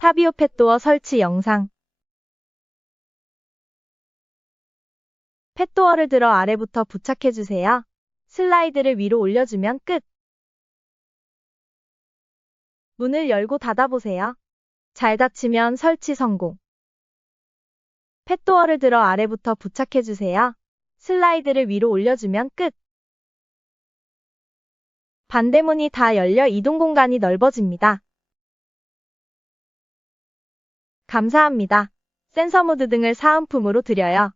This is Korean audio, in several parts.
타비오 펫도어 설치 영상. 펫도어를 들어 아래부터 부착해주세요. 슬라이드를 위로 올려주면 끝. 문을 열고 닫아보세요. 잘 닫히면 설치 성공. 펫도어를 들어 아래부터 부착해주세요. 슬라이드를 위로 올려주면 끝. 반대문이 다 열려 이동 공간이 넓어집니다. 감사합니다. 센서 모드 등을 사은품으로 드려요.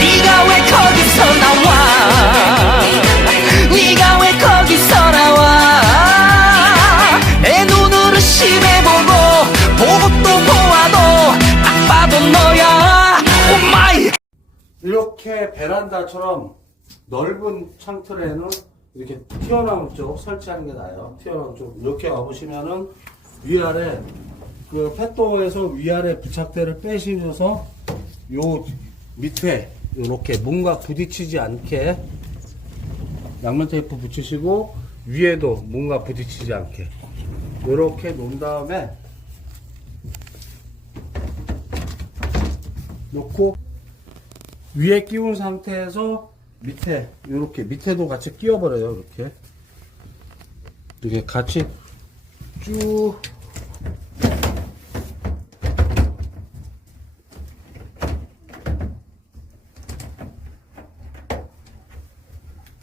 네가 왜 거기서 나와? 네가 왜 거기서 나와? 내 눈으로 심해보고 보고 또 보아도 딱 봐도 너야. 오마이. 이렇게 베란다처럼 넓은 창틀에는 이렇게 튀어나온 쪽 설치하는 게 나아요. 튀어나온 쪽 이렇게 와보시면은 위아래 그 펫도어에서 위아래 부착대를 빼시면서 요 밑에 이렇게 문과 부딪히지 않게 양면 테이프 붙이시고 위에도 문과 부딪히지 않게 이렇게 놓은 다음에 놓고 위에 끼운 상태에서 밑에 이렇게 밑에도 같이 끼워버려요. 이렇게 같이 쭉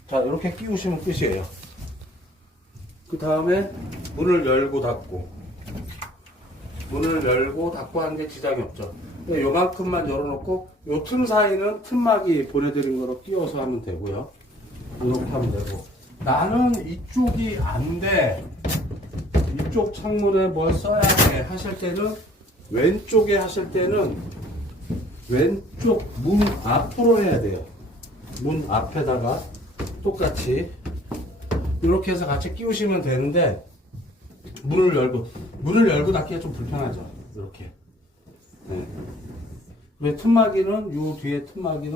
자 이렇게 끼우시면 끝이에요. 그 다음에 문을 열고 닫고 하는 게 지장이 없죠. 요만큼만 열어놓고 요 틈 사이는 틈막이 보내드린 거로 끼워서 하면 되고요. 이렇게 하면 되고 나는 이쪽이 안 돼. 이쪽 창문에 뭘 써야 돼 하실 때는 왼쪽에 하실 때는 왼쪽 문 앞으로 해야 돼요. 문 앞에다가 똑같이 이렇게 해서 같이 끼우시면 되는데 문을 열고 닫기가 좀 불편하죠. 이렇게. 네. 왜 틈막이는 요 뒤에 틈막이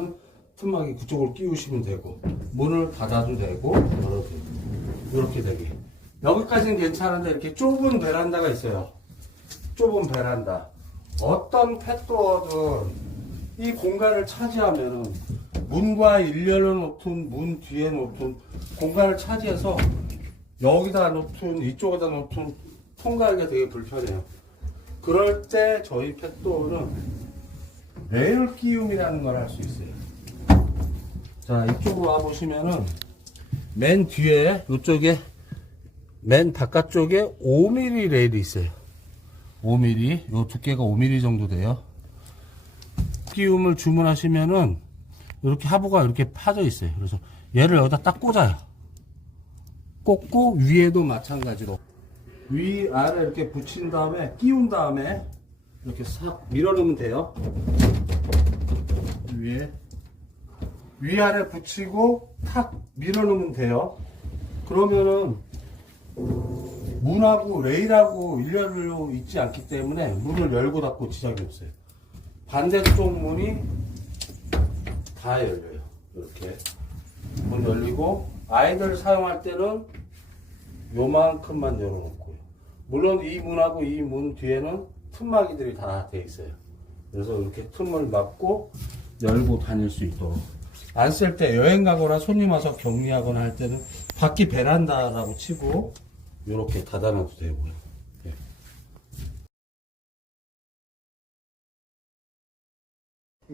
그쪽으로 끼우시면 되고 문을 닫아도 되고 열어도 되고 이렇게 되게 여기까지는 괜찮은데 이렇게 좁은 베란다가 있어요. 좁은 베란다 어떤 펫도어든 이 공간을 차지하면은 문과 일렬로 놓든 문 뒤에 놓든 공간을 차지해서 여기다 놓든 이쪽에다 놓든 통과하기가 되게 불편해요. 그럴 때 저희 펫도어는 레일 끼움이라는 걸 할 수 있어요. 자, 이쪽으로 와보시면은 맨 뒤에 이쪽에 맨 바깥쪽에 5mm 레일이 있어요. 5mm, 요 두께가 5mm 정도 돼요. 끼움을 주문하시면은 이렇게 하부가 이렇게 파져 있어요. 그래서 얘를 여기다 딱 꽂아요. 꽂고 위에도 마찬가지로 위아래 이렇게 붙인 다음에 끼운 다음에 이렇게 싹 밀어넣으면 돼요. 위아래 붙이고 탁 밀어넣으면 돼요. 그러면은 문하고 레일하고 일렬로 있지 않기 때문에 문을 열고 닫고 지장이 없어요. 반대쪽 문이 다 열려요. 이렇게 문 열리고, 아이들 사용할 때는 요만큼만 열어놓고요. 물론 이 문하고 이 문 뒤에는 틈막이들이 다 돼 있어요. 그래서 이렇게 틈을 막고 열고 다닐 수 있도록. 안 쓸 때 여행 가거나 손님 와서 격리하거나 할 때는 밖이 베란다라고 치고 이렇게 닫아놔도 되고요. 예.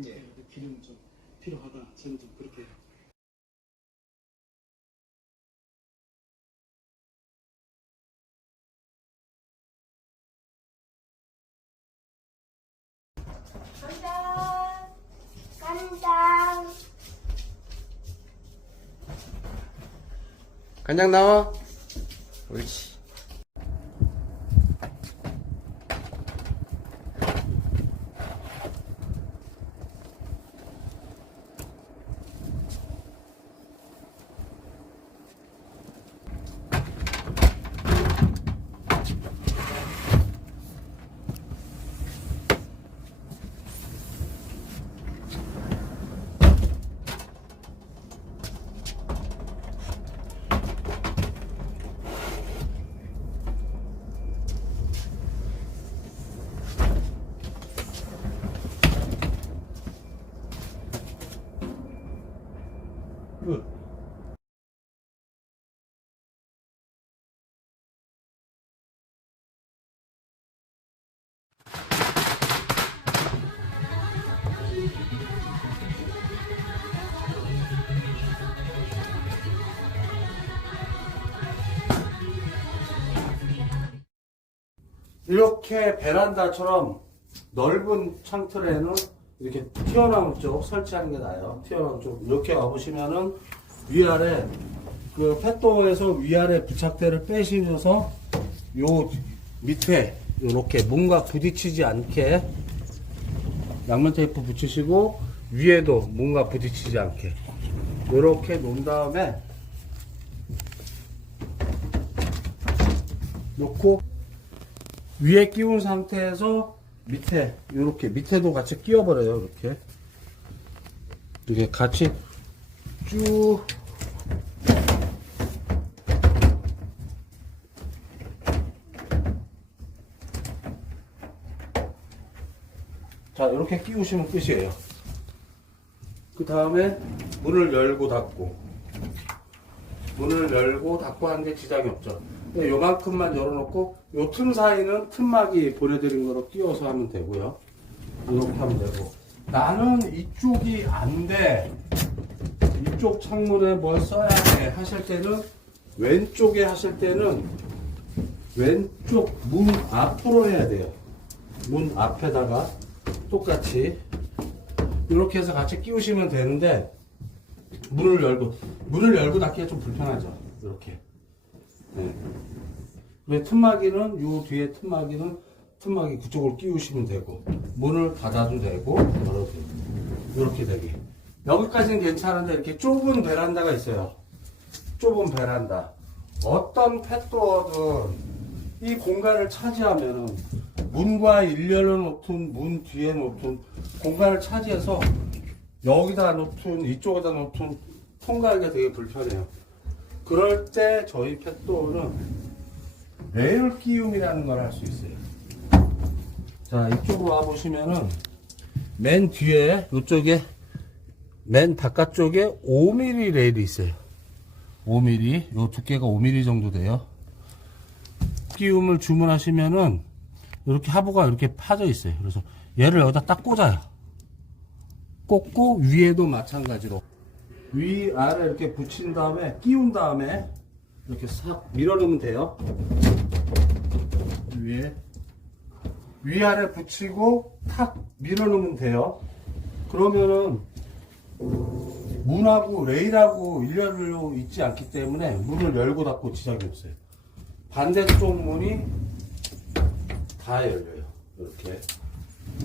예, 기름 좀 필요하다. 저는 좀 그렇게 해요. 간장. 간장 나와. 옳지. 끝. 이렇게 베란다처럼 넓은 창틀에는 이렇게 튀어나온 쪽 설치하는 게 나아요. 튀어나온 쪽 이렇게 와보시면은 위아래 그 펫도어에서 위아래 부착대를 빼시면서 요 밑에 이렇게 문과 부딪히지 않게 양면 테이프 붙이시고 위에도 문과 부딪히지 않게 이렇게 놓은 다음에 놓고 위에 끼운 상태에서 밑에 이렇게 밑에도 같이 끼워버려요. 이렇게 같이 쭉 자 이렇게 끼우시면 끝이에요. 그 다음에 문을 열고 닫고 하는 게 지장이 없죠. 요만큼만 열어놓고 요 틈 사이는 틈막이 보내드린 거로 끼워서 하면 되고요. 이렇게 하면 되고, 나는 이쪽이 안 돼, 이쪽 창문에 뭘 써야 돼 하실 때는 왼쪽에 하실 때는 왼쪽 문 앞으로 해야 돼요. 문 앞에다가 똑같이 이렇게 해서 같이 끼우시면 되는데, 문을 열고 닫기가 좀 불편하죠. 이렇게. 네. 왜 틈막이는 요 뒤에 틈막이 그쪽으로 끼우시면 되고, 문을 닫아도 되고 열어도 되고, 이렇게 되게. 여기까지는 괜찮은데 이렇게 좁은 베란다가 있어요. 좁은 베란다. 어떤 펫도어든 이 공간을 차지하면은 문과 일렬로 놓든 문 뒤에 놓든 공간을 차지해서 여기다 놓든 이쪽에다 놓든 통과하기가 되게 불편해요. 그럴 때 저희 펫도어는 레일 끼움이라는 걸 할 수 있어요. 자, 이쪽으로 와보시면은 맨 뒤에 이쪽에 맨 바깥쪽에 5mm 레일이 있어요. 5mm, 요 두께가 5mm 정도 돼요. 끼움을 주문하시면은 이렇게 하부가 이렇게 파져 있어요. 그래서 얘를 여기다 딱 꽂아요. 꽂고 위에도 마찬가지로 위아래 이렇게 붙인 다음에 끼운 다음에 이렇게 싹 밀어넣으면 돼요. 위아래 붙이고 탁 밀어넣으면 돼요. 그러면은 문하고 레일하고 일렬로 있지 않기 때문에 문을 열고 닫고 지장이 없어요. 반대쪽 문이 다 열려요. 이렇게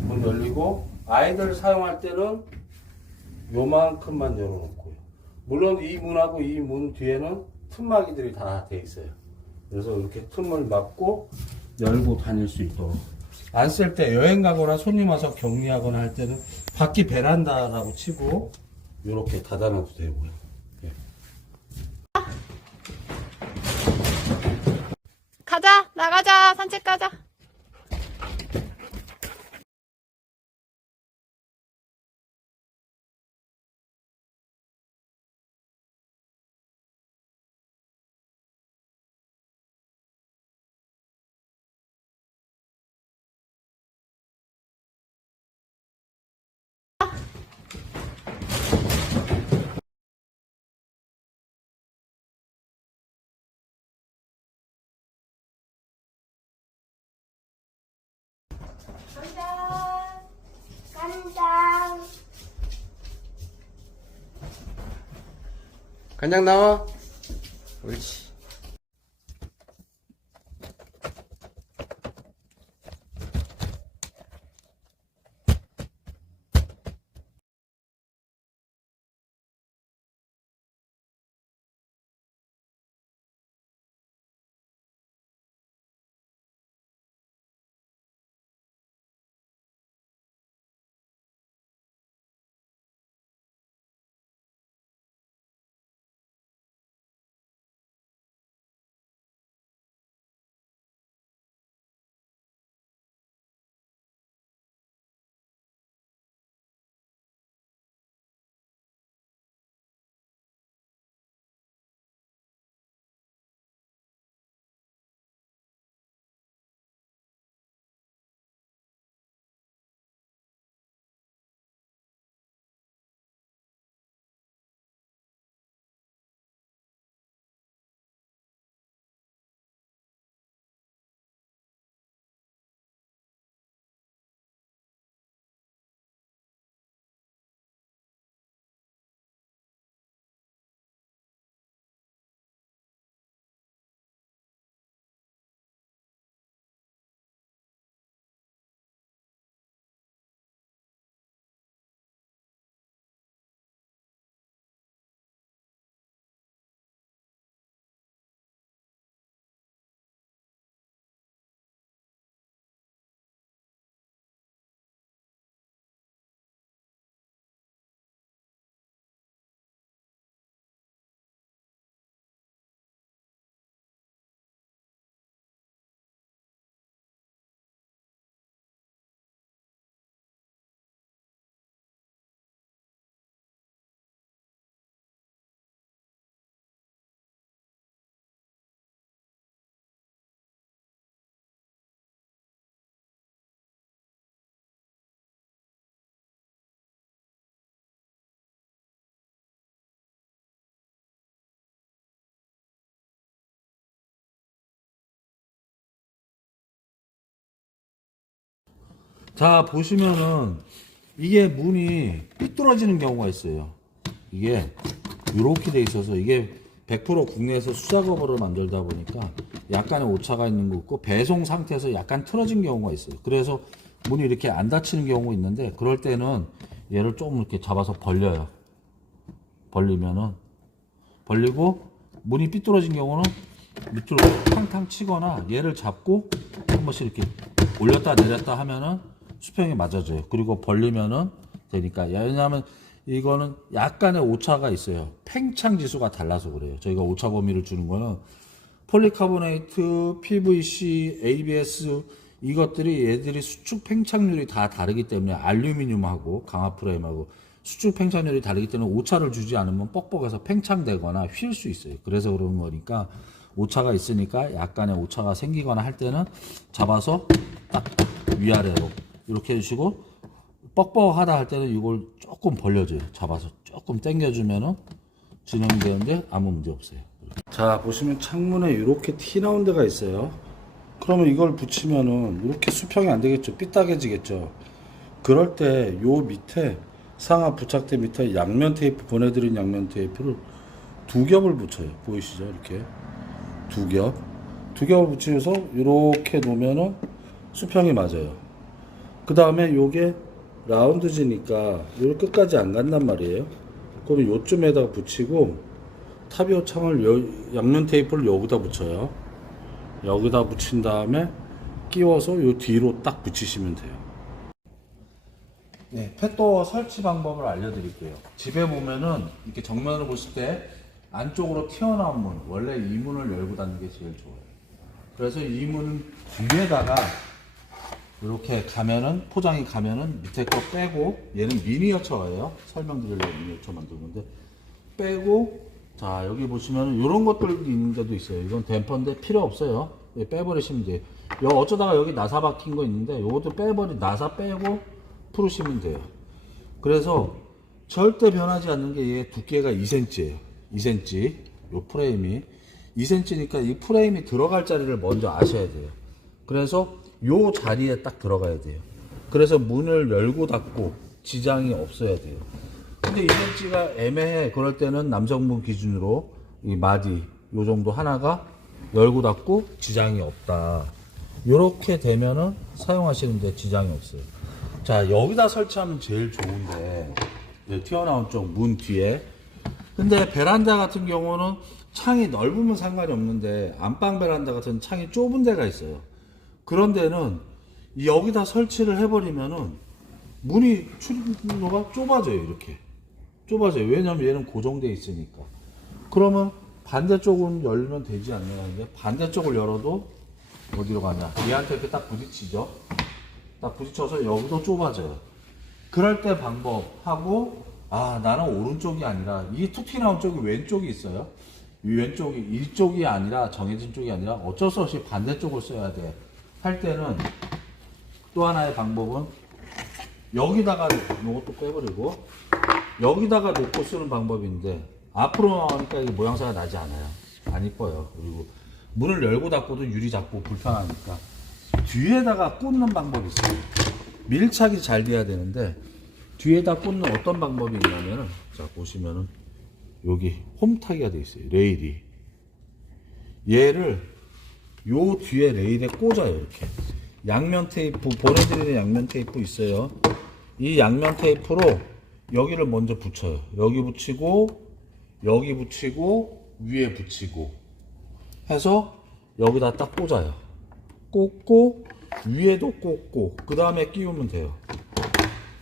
문 열리고, 아이들 사용할 때는 요만큼만 열어놓고요. 물론 이 문하고 이 문 뒤에는 틈막이들이 다 돼 있어요. 그래서 이렇게 틈을 막고 열고 다닐 수 있도록. 안 쓸 때 여행 가거나 손님 와서 격리하거나 할 때는 밖이 베란다라고 치고 이렇게 닫아놔도 되고요. 예. 가자, 나가자, 산책 가자. 간장. 간장 나와. 옳지. 자, 보시면은 이게 문이 삐뚤어지는 경우가 있어요. 이게 이렇게 돼 있어서 이게 100% 국내에서 수작업으로 만들다 보니까 약간의 오차가 있는 거 있고 배송 상태에서 약간 틀어진 경우가 있어요. 그래서 문이 이렇게 안 닫히는 경우가 있는데 그럴 때는 얘를 조금 이렇게 잡아서 벌려요. 벌리면은 벌리고 문이 삐뚤어진 경우는 밑으로 탕탕 치거나 얘를 잡고 한 번씩 이렇게 올렸다 내렸다 하면은 수평이 맞아져요. 그리고 벌리면은 되니까. 왜냐하면 이거는 약간의 오차가 있어요. 팽창 지수가 달라서 그래요. 저희가 오차 범위를 주는 거는 폴리카보네이트, PVC, ABS 이것들이 얘들이 수축 팽창률이 다 다르기 때문에 알루미늄하고 강화 프레임하고 수축 팽창률이 다르기 때문에 오차를 주지 않으면 뻑뻑해서 팽창되거나 휠 수 있어요. 그래서 그런 거니까 오차가 있으니까 약간의 오차가 생기거나 할 때는 잡아서 딱 위아래로 이렇게 해주시고 뻑뻑하다 할 때는 이걸 조금 벌려줘요. 잡아서 조금 당겨주면은 진행이 되는데 아무 문제 없어요. 자, 보시면 창문에 이렇게 티 나온 데가 있어요. 그러면 이걸 붙이면은 이렇게 수평이 안 되겠죠. 삐딱해지겠죠. 그럴 때 요 밑에 상하 부착대 밑에 양면 테이프 보내드린 양면 테이프를 2겹을 붙여요. 보이시죠? 이렇게 2겹을 붙이면서 이렇게 놓으면은 수평이 맞아요. 그 다음에 요게 라운드지니까 요 끝까지 안 간단 말이에요. 그럼 요쯤에다가 붙이고 타비오 창을 양면 테이프를 여기다 붙여요. 여기다 붙인 다음에 끼워서 요 뒤로 딱 붙이시면 돼요. 네, 펫도어 설치 방법을 알려드릴게요. 집에 보면은 이렇게 정면으로 보실 때 안쪽으로 튀어나온 문, 원래 이 문을 열고 닫는 게 제일 좋아요. 그래서 이 문은 뒤에다가 이렇게 가면은, 포장이 가면은 밑에 거 빼고, 얘는 미니어처예요. 설명드리려고 미니어처 만들었는데, 빼고, 자, 여기 보시면은 이런 것들이 있는 데도 있어요. 이건 댐퍼인데 필요 없어요. 빼버리시면 돼요. 어쩌다가 여기 나사 박힌 거 있는데, 이것도 나사 빼고 풀으시면 돼요. 그래서 절대 변하지 않는 게 얘 두께가 2cm예요. 2cm. 요 프레임이. 2cm니까 이 프레임이 들어갈 자리를 먼저 아셔야 돼요. 그래서 요 자리에 딱 들어가야 돼요. 그래서 문을 열고 닫고 지장이 없어야 돼요. 근데 2cm가 애매해. 그럴 때는 남성분 기준으로 이 마디 요 정도 하나가 열고 닫고 지장이 없다. 요렇게 되면은 사용하시는데 지장이 없어요. 자, 여기다 설치하면 제일 좋은데, 튀어나온 쪽 문 뒤에. 근데 베란다 같은 경우는 창이 넓으면 상관이 없는데, 안방 베란다 같은 창이 좁은 데가 있어요. 그런 데는 여기다 설치를 해버리면은 문이 출입로가 좁아져요. 이렇게 좁아져요. 왜냐면 얘는 고정되어 있으니까. 그러면 반대쪽은 열면 되지 않느냐는데, 반대쪽을 열어도 어디로 가냐, 얘한테 이렇게 딱 부딪히죠. 딱 부딪혀서 여기도 좁아져요. 그럴 때 방법하고, 나는 오른쪽이 아니라 이 툭 튀어나온 쪽이 왼쪽이 있어요. 이 왼쪽이 이쪽이 아니라, 정해진 쪽이 아니라 어쩔 수 없이 반대쪽을 써야 돼 할 때는, 또 하나의 방법은 여기다가 이것도 빼버리고 여기다가 놓고 쓰는 방법인데, 앞으로 나오니까 이 모양새가 나지 않아요. 안 이뻐요. 그리고 문을 열고 닫고도 유리 잡고 불편하니까 뒤에다가 꽂는 방법이 있어요. 밀착이 잘 돼야 되는데, 뒤에다 꽂는 어떤 방법이 있냐면은, 자, 보시면은 여기 홈타기가 돼 있어요. 레일이. 얘를 요 뒤에 레일에 꽂아요. 이렇게 양면 테이프, 보내드리는 양면 테이프 있어요. 이 양면 테이프로 여기를 먼저 붙여요. 여기 붙이고, 여기 붙이고, 위에 붙이고 해서 여기다 딱 꽂아요. 꽂고 위에도 꽂고 그 다음에 끼우면 돼요.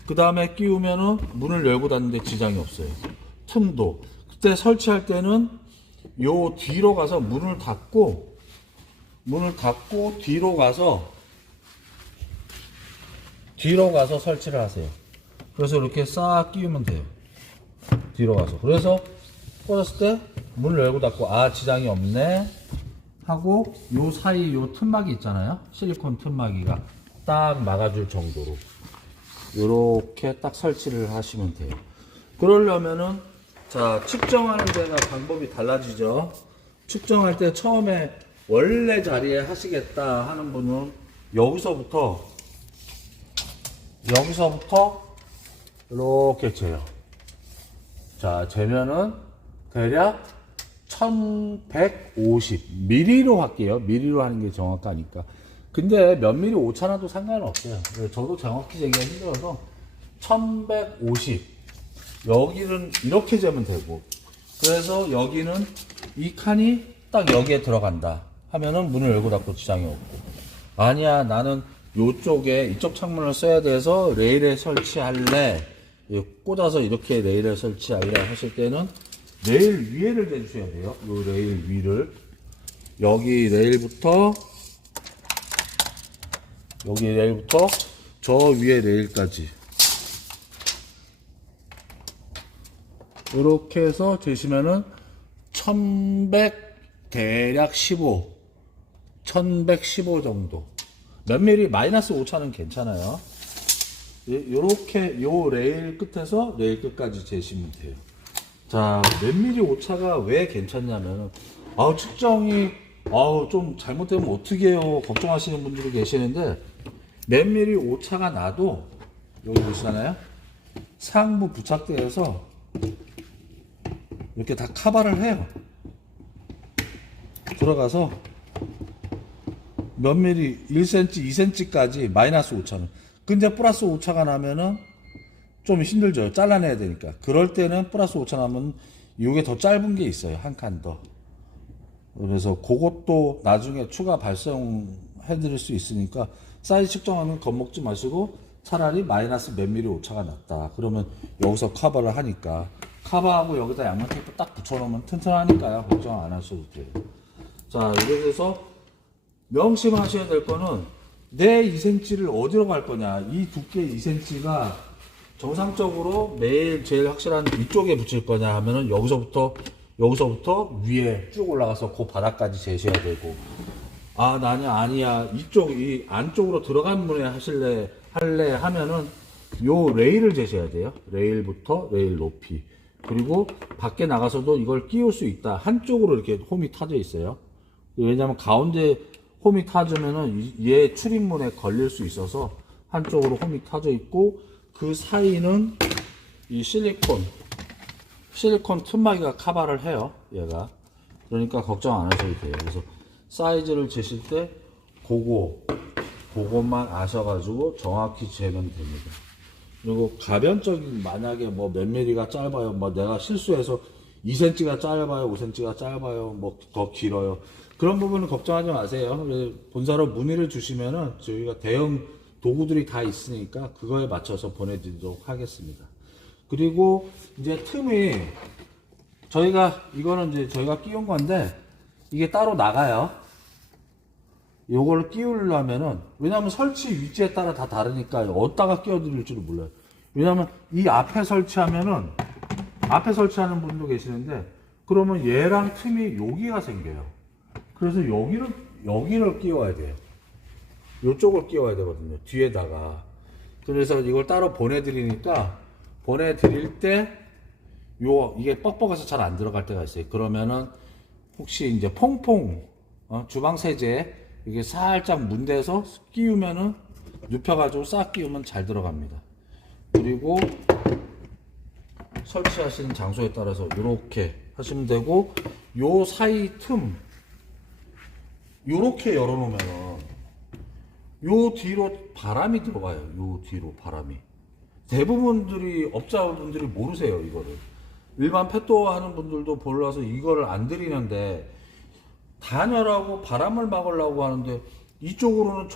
그 다음에 끼우면은 문을 열고 닫는데 지장이 없어요. 틈도. 그때 설치할 때는 요 뒤로 가서 문을 닫고 뒤로 가서 설치를 하세요. 그래서 이렇게 싹 끼우면 돼요. 뒤로 가서. 그래서 꽂았을 때 문을 열고 닫고, 지장이 없네 하고, 요 사이 요 틈막이 있잖아요. 실리콘 틈막이가 딱 막아줄 정도로 요렇게 딱 설치를 하시면 돼요. 그러려면은, 자, 측정하는 데가 방법이 달라지죠. 측정할 때 처음에 원래 자리에 하시겠다 하는 분은 여기서부터 이렇게 재요. 자, 재면은 대략 1150mm로 할게요. 미리로 하는 게 정확하니까. 근데 몇 미리 오차나도 상관없어요. 저도 정확히 재기가 힘들어서 1150. 여기는 이렇게 재면 되고, 그래서 여기는 이 칸이 딱 여기에 들어간다 하면은 문을 열고 닫고 지장이 없고, 아니야, 나는 요쪽에 이쪽 창문을 써야 돼서 레일에 설치할래, 꽂아서 이렇게 레일에 설치할래 하실 때는 레일 위에를 대주셔야 돼요. 요 레일 위를. 여기 레일부터 저 위에 레일까지 이렇게 해서 재시면은 1100 대략 1115 정도. 몇 미리 마이너스 5차는 괜찮아요. 요렇게 요 레일 끝에서 레일 끝까지 재시면 돼요. 자, 몇 미리 오차가 왜 괜찮냐면, 측정이 좀 잘못되면 어떻게 해요 걱정하시는 분들이 계시는데, 몇 미리 오차가 나도 여기 보시잖아요. 상부 부착대에서 이렇게 다 커버를 해요. 들어가서 몇 미리 1cm, 2cm까지 마이너스 오차는. 근데 플러스 오차가 나면은 좀 힘들죠. 잘라내야 되니까. 그럴 때는 플러스 오차 나면 이게 더 짧은 게 있어요. 한 칸 더. 그래서 그것도 나중에 추가 발송해 드릴 수 있으니까, 사이즈 측정하면 겁먹지 마시고 차라리 마이너스 몇 미리 오차가 났다. 그러면 여기서 커버를 하니까 커버하고 여기다 양면 테이프 딱 붙여놓으면 튼튼하니까요. 걱정 안 하셔도 돼요. 자, 이렇게 해서 명심하셔야 될 거는 내 2cm를 어디로 갈 거냐. 이 두께 2cm가 정상적으로 매일 제일 확실한 이쪽에 붙일 거냐 하면은 여기서부터 위에 쭉 올라가서 그 바닥까지 재셔야 되고, 아, 나는 아니야. 이 안쪽으로 들어간 문에 할래 하면은 요 레일을 재셔야 돼요. 레일부터 레일 높이. 그리고 밖에 나가서도 이걸 끼울 수 있다. 한쪽으로 이렇게 홈이 타져 있어요. 왜냐면 가운데 홈이 타주면은 얘 출입문에 걸릴 수 있어서 한쪽으로 홈이 타져 있고, 그 사이는 이 실리콘 틈막이가 커버를 해요. 얘가. 그러니까 걱정 안 하셔도 돼요. 그래서 사이즈를 재실 때 그것만 아셔가지고 정확히 재면 됩니다. 그리고 가변적인, 만약에 뭐 몇 미리가 짧아요, 뭐 내가 실수해서 2cm가 짧아요, 5cm가 짧아요, 뭐 더 길어요, 그런 부분은 걱정하지 마세요. 본사로 문의를 주시면은 저희가 대형 도구들이 다 있으니까 그거에 맞춰서 보내드리도록 하겠습니다. 그리고 이제 틈이 이거는 이제 저희가 끼운 건데 이게 따로 나가요. 요걸 끼우려면은, 왜냐면 설치 위치에 따라 다 다르니까 어디다가 끼워드릴 줄을 몰라요. 왜냐면 이 앞에 설치하는 분도 계시는데, 그러면 얘랑 틈이 여기가 생겨요. 그래서 여기를 끼워야 돼요. 요쪽을 끼워야 되거든요. 뒤에다가. 그래서 이걸 따로 보내드리니까, 보내드릴 때 이게 뻑뻑해서 잘 안 들어갈 때가 있어요. 그러면은 혹시 이제 퐁퐁 주방 세제 이게 살짝 문대서 끼우면은, 눕혀가지고 싹 끼우면 잘 들어갑니다. 그리고 설치하시는 장소에 따라서 이렇게 하시면 되고, 요 사이 틈 요렇게 열어놓으면은 요 뒤로 바람이 들어가요. 요 뒤로 바람이. 대부분들이 업자분들이 모르세요. 이거를 일반 펫도어 하는 분들도 몰라서 이거를 안 드리는데, 단열하고 바람을 막으려고 하는데 이쪽으로는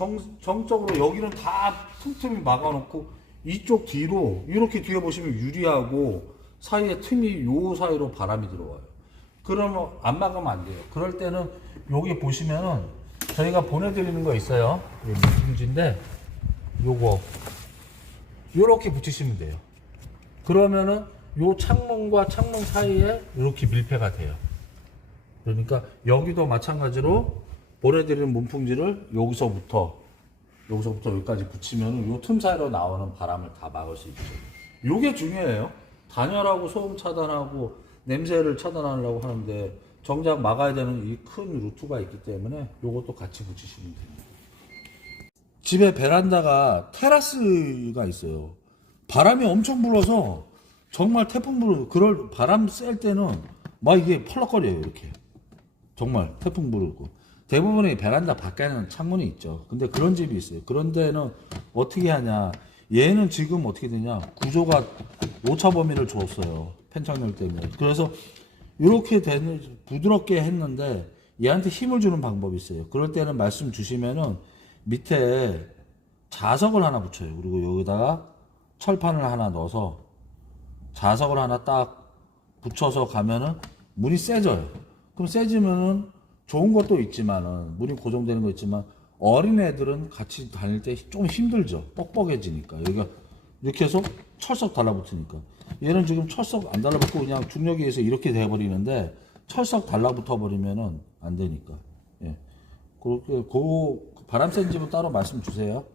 정적으로 여기는 다 틈틈이 막아놓고, 이쪽 뒤로 이렇게 뒤에 보시면 유리하고 사이에 틈이 요 사이로 바람이 들어와요. 그러면 안 막으면 안 돼요. 그럴 때는 여기 보시면은 저희가 보내드리는 거 있어요. 문풍지인데 요거 요렇게 붙이시면 돼요. 그러면은 요 창문과 창문 사이에 이렇게 밀폐가 돼요. 그러니까 여기도 마찬가지로 보내드리는 문풍지를 여기서부터 여기까지 붙이면 요 틈 사이로 나오는 바람을 다 막을 수 있죠. 요게 중요해요. 단열하고 소음 차단하고 냄새를 차단하려고 하는데 정작 막아야 되는 이 큰 루트가 있기 때문에 요것도 같이 붙이시면 됩니다. 집에 베란다가 테라스가 있어요. 바람이 엄청 불어서 정말 태풍 불어, 그럴 바람 쐴 때는 막 이게 펄럭거려요. 이렇게 정말 태풍 불고. 대부분의 베란다 밖에는 창문이 있죠. 근데 그런 집이 있어요. 그런 데는 어떻게 하냐, 얘는 지금 어떻게 되냐, 구조가 오차 범위를 줬어요. 펜창열 때문에. 그래서 이렇게 되는, 부드럽게 했는데 얘한테 힘을 주는 방법이 있어요. 그럴 때는 말씀 주시면은 밑에 자석을 하나 붙여요. 그리고 여기다가 철판을 하나 넣어서 자석을 하나 딱 붙여서 가면은 문이 세져요. 그럼 세지면은 좋은 것도 있지만은, 문이 고정되는 거 있지만 어린애들은 같이 다닐 때 좀 힘들죠. 뻑뻑해지니까. 여기가 이렇게 해서 철석 달라붙으니까. 얘는 지금 철석 안 달라붙고 그냥 중력에 의해서 이렇게 돼버리는데, 철석 달라붙어 버리면은 안 되니까. 예. 그렇게 바람 센 집은 따로 말씀 주세요.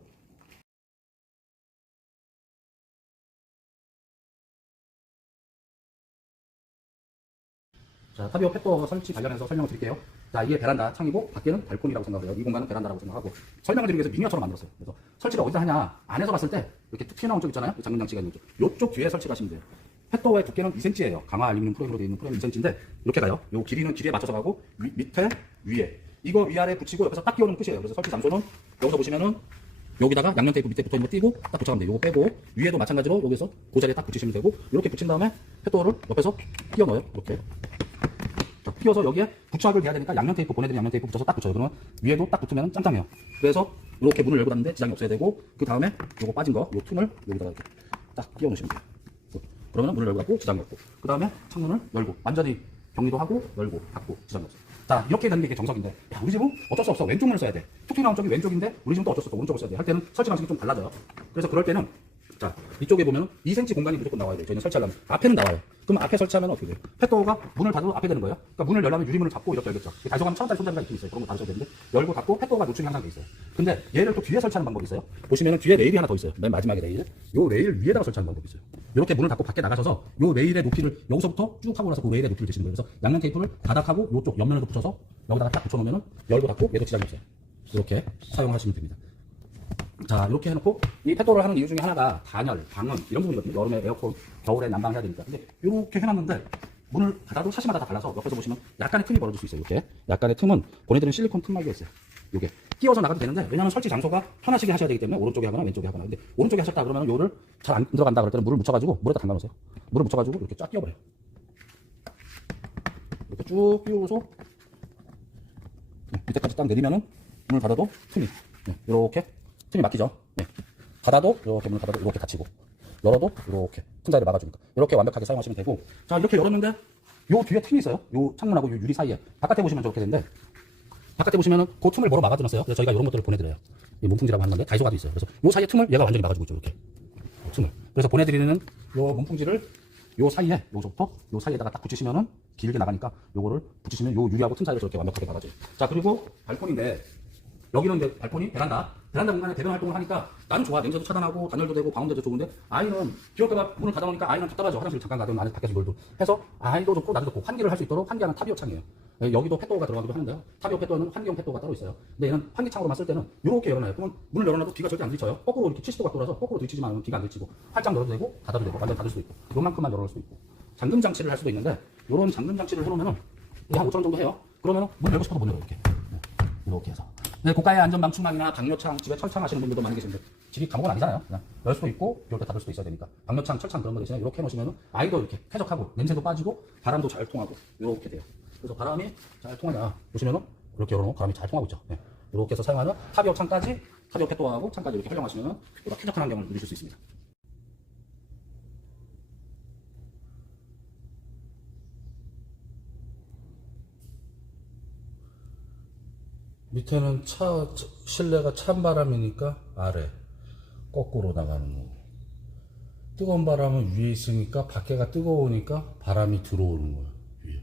자, 타비오 펫도어 설치 관련해서 설명을 드릴게요. 자, 이게 베란다 창이고 밖에는 발코니라고 생각을 해요. 이 공간은 베란다라고 생각하고, 설명을 드리기 위해서 미니어처로 만들었어요. 그래서 설치를 어디다 하냐, 안에서 봤을 때 이렇게 툭 튀어나온 쪽 있잖아요. 장문 장치가 있는 쪽, 요쪽 뒤에 설치를 하시면 돼요. 펫도어의 두께는 2cm예요. 강화 알루미늄 프레임으로 되어 있는 프레임 2cm인데 이렇게 가요. 요 길이는 길이에 맞춰서 가고, 밑에 위에 이거 위아래 붙이고 옆에서 딱 끼워놓으면 끝이에요. 그래서 설치 장소는 여기서 보시면은 여기다가 양면 테이프 밑에 붙어있는 거 띄고 딱 붙여가면 돼요. 요거 빼고 위에도 마찬가지로 여기서 그 자리에 딱 붙이시면 되고, 이렇게 붙인 다음에 펫도어를 옆에서 끼워 넣어요. 이렇게 딱 끼워서 여기에 부착을 돼야 되니까 양면 테이프, 보내드린 양면 테이프 붙여서 딱 붙여요. 그러면 위에도 딱 붙으면 짱짱해요. 그래서 이렇게 문을 열고 닫는데 지장이 없어야 되고, 그 다음에 요거 빠진 거, 요 틈을 여기다가 이렇게 딱 끼워 놓으시면 돼요. 그러면 문을 열고 닫고 지장이 없고, 그 다음에 창문을 열고 완전히 격리도 하고 열고 닫고 지장이 없어요. 자, 이렇게 되는 게 이게 정석인데, 야, 우리 집은 어쩔 수 없어. 왼쪽 문을 써야 돼. 툭 튀어나온 쪽이 왼쪽인데 우리 집은 또 어쩔 수 없어. 오른쪽을 써야 돼. 할 때는 설치 방식이 좀 달라져요. 그래서 그럴 때는 자, 이쪽에 보면 2cm 공간이 무조건 나와야 돼요. 저희는 설치하려면. 앞에는 나와요. 그럼 앞에 설치하면 어떻게 돼요? 펫도어가 문을 닫아도 앞에 되는 거예요. 그러니까 문을 열려면 유리문을 잡고 이렇게 열겠죠. 다이소가면 1,000원짜리 손잡이가 있긴 있어요. 그런 거 닫으셔도 되는데, 열고 닫고 펫도어가 노출이 항상 돼 있어요. 근데 얘를 또 뒤에 설치하는 방법이 있어요. 보시면은 뒤에 레일이 하나 더 있어요. 맨 마지막에 레일. 요 레일 위에다가 설치하는 방법이 있어요. 이렇게 문을 닫고 밖에 나가셔서 요 레일의 높이를 여기서부터 쭉 하고 나서 그 레일의 높이를 재시는 거예요. 그래서 양면 테이프를 바닥하고 요쪽 옆면에도 붙여서 여기다가 딱 붙여놓으면은 열고 닫고 얘도 지장이 없어요. 이렇게 사용하시면 됩니다. 자, 이렇게 해놓고 이 펫도어를 하는 이유 중에 하나가 단열, 방음 이런 부분이거든요. 여름에 에어컨, 겨울에 난방해야 되니까. 근데 이렇게 해놨는데 문을 닫아도 샷이마다 다 달라서 옆에서 보시면 약간의 틈이 벌어질 수 있어요. 이렇게 약간의 틈은 보내드린 실리콘 틈막이 있어요. 이게 끼워서 나가도 되는데, 왜냐하면 설치 장소가 편하시게 하셔야 되기 때문에 오른쪽에 하거나 왼쪽에 하거나. 근데 오른쪽에 하셨다 그러면 요를 잘 안 들어간다 그럴 때는 물을 묻혀가지고 물에다 담가 놓으세요. 물을 묻혀가지고 이렇게 쫙 끼워버려요. 이렇게 쭉 끼우고서 밑에까지 딱 내리면은 문을 닫아도 틈이 이렇게 틈이 막히죠. 네. 닫아도 이렇게 문을 닫아도 이렇게 닫히고, 열어도 이렇게 틈 사이를 막아주니까 이렇게 완벽하게 사용하시면 되고. 자, 이렇게 열었는데 요 뒤에 틈이 있어요. 요 창문하고 요 유리 사이에. 바깥에 보시면 저렇게 되는데, 바깥에 보시면은 그 틈을 뭐로 막아드렸어요. 그래서 저희가 이런 것들을 보내드려요. 이 문풍지라고 하는 건데 다이소가도 있어요. 그래서 요 사이에 틈을 얘가 완전히 막아주고 있죠. 이렇게 틈을. 그래서 보내드리는 요 문풍지를 요 사이에, 요서부터 요 사이에다가 딱 붙이시면은 길게 나가니까 요거를 붙이시면 요 유리하고 틈 사이로 저렇게 완벽하게 막아줘요. 자, 그리고 발코니인데, 여기는 이제 발코니, 베란다 공간에 대변 활동을 하니까 나는 좋아. 냄새도 차단하고 단열도 되고 방음도 좋은데, 아이는 비올까봐 문을 닫아놓으니까 아이는 답답하죠. 화장실 잠깐 가든 안에 밖에서 놀도 해서 아이도 좋고 나도 좋고 환기를 할 수 있도록 환기하는 타비오 창이에요. 여기도 펫도어가 들어가기도 하는데요. 타비오 펫도어는 환기용 펫도어가 따로 있어요. 근데 얘는 환기창으로만 쓸 때는 이렇게 열어놔요. 그러면 문을 열어놔도 비가 절대 안 들이쳐요. 거꾸로 이렇게 70도가 돌아서 거꾸로 들이치지만 비가 안 들이치고, 활짝 열어도 되고 닫아도 되고 완전 닫을 수도 있고, 요만큼만 열어놓을 수도 있고, 잠금 장치를 할 수도 있는데, 요런 잠금 장치를 해놓으면은 한 5,000원 정도 해요. 그러면은 문 열고 싶어도 못 열어요. 이렇게 해서. 네, 고가의 안전방충망이나 방뇨창, 집에 철창 하시는 분들도 많이 계신데, 집이 감옥은 아니잖아요. 그냥 열 수도 있고 이렇게 닫을 수도 있어야 되니까 방뇨창, 철창 그런 거 대신에 이렇게 해놓으시면 아이도 이렇게 쾌적하고 냄새도 빠지고 바람도 잘 통하고 이렇게 돼요. 그래서 바람이 잘 통하냐 보시면은 이렇게 열어놓으면 바람이 잘 통하고 있죠. 네. 이렇게 해서 사용하면 타비오 창까지, 타비오 펫도어하고 창까지 이렇게 활용하시면 보다 쾌적한 환경을 누리실 수 있습니다. 밑에는 실내가 찬 바람이니까 아래 거꾸로 나가는 거고, 뜨거운 바람은 위에 있으니까 밖에가 뜨거우니까 바람이 들어오는 거예요. 위에.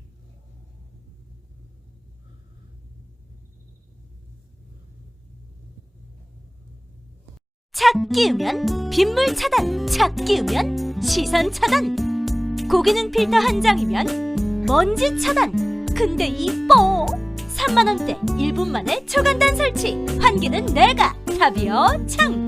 착 끼우면 빗물 차단, 착 끼우면 시선 차단, 고기는 필터 한 장이면 먼지 차단. 근데 이뻐! 3만원대 1분 만에 초간단 설치. 환기는 내가 타비오 창.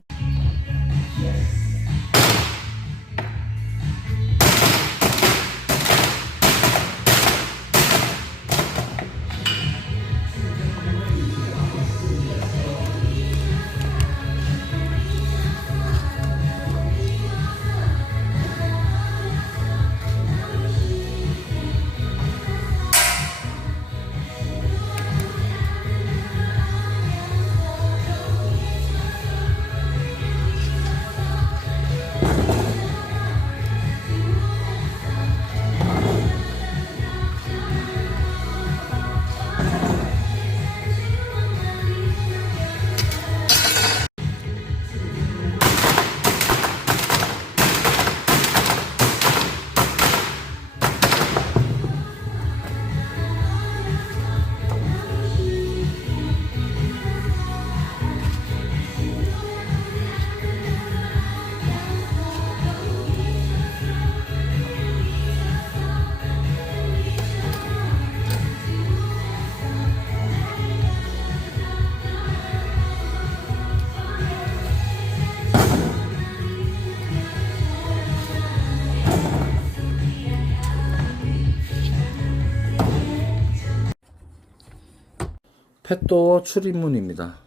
펫도어 출입문입니다.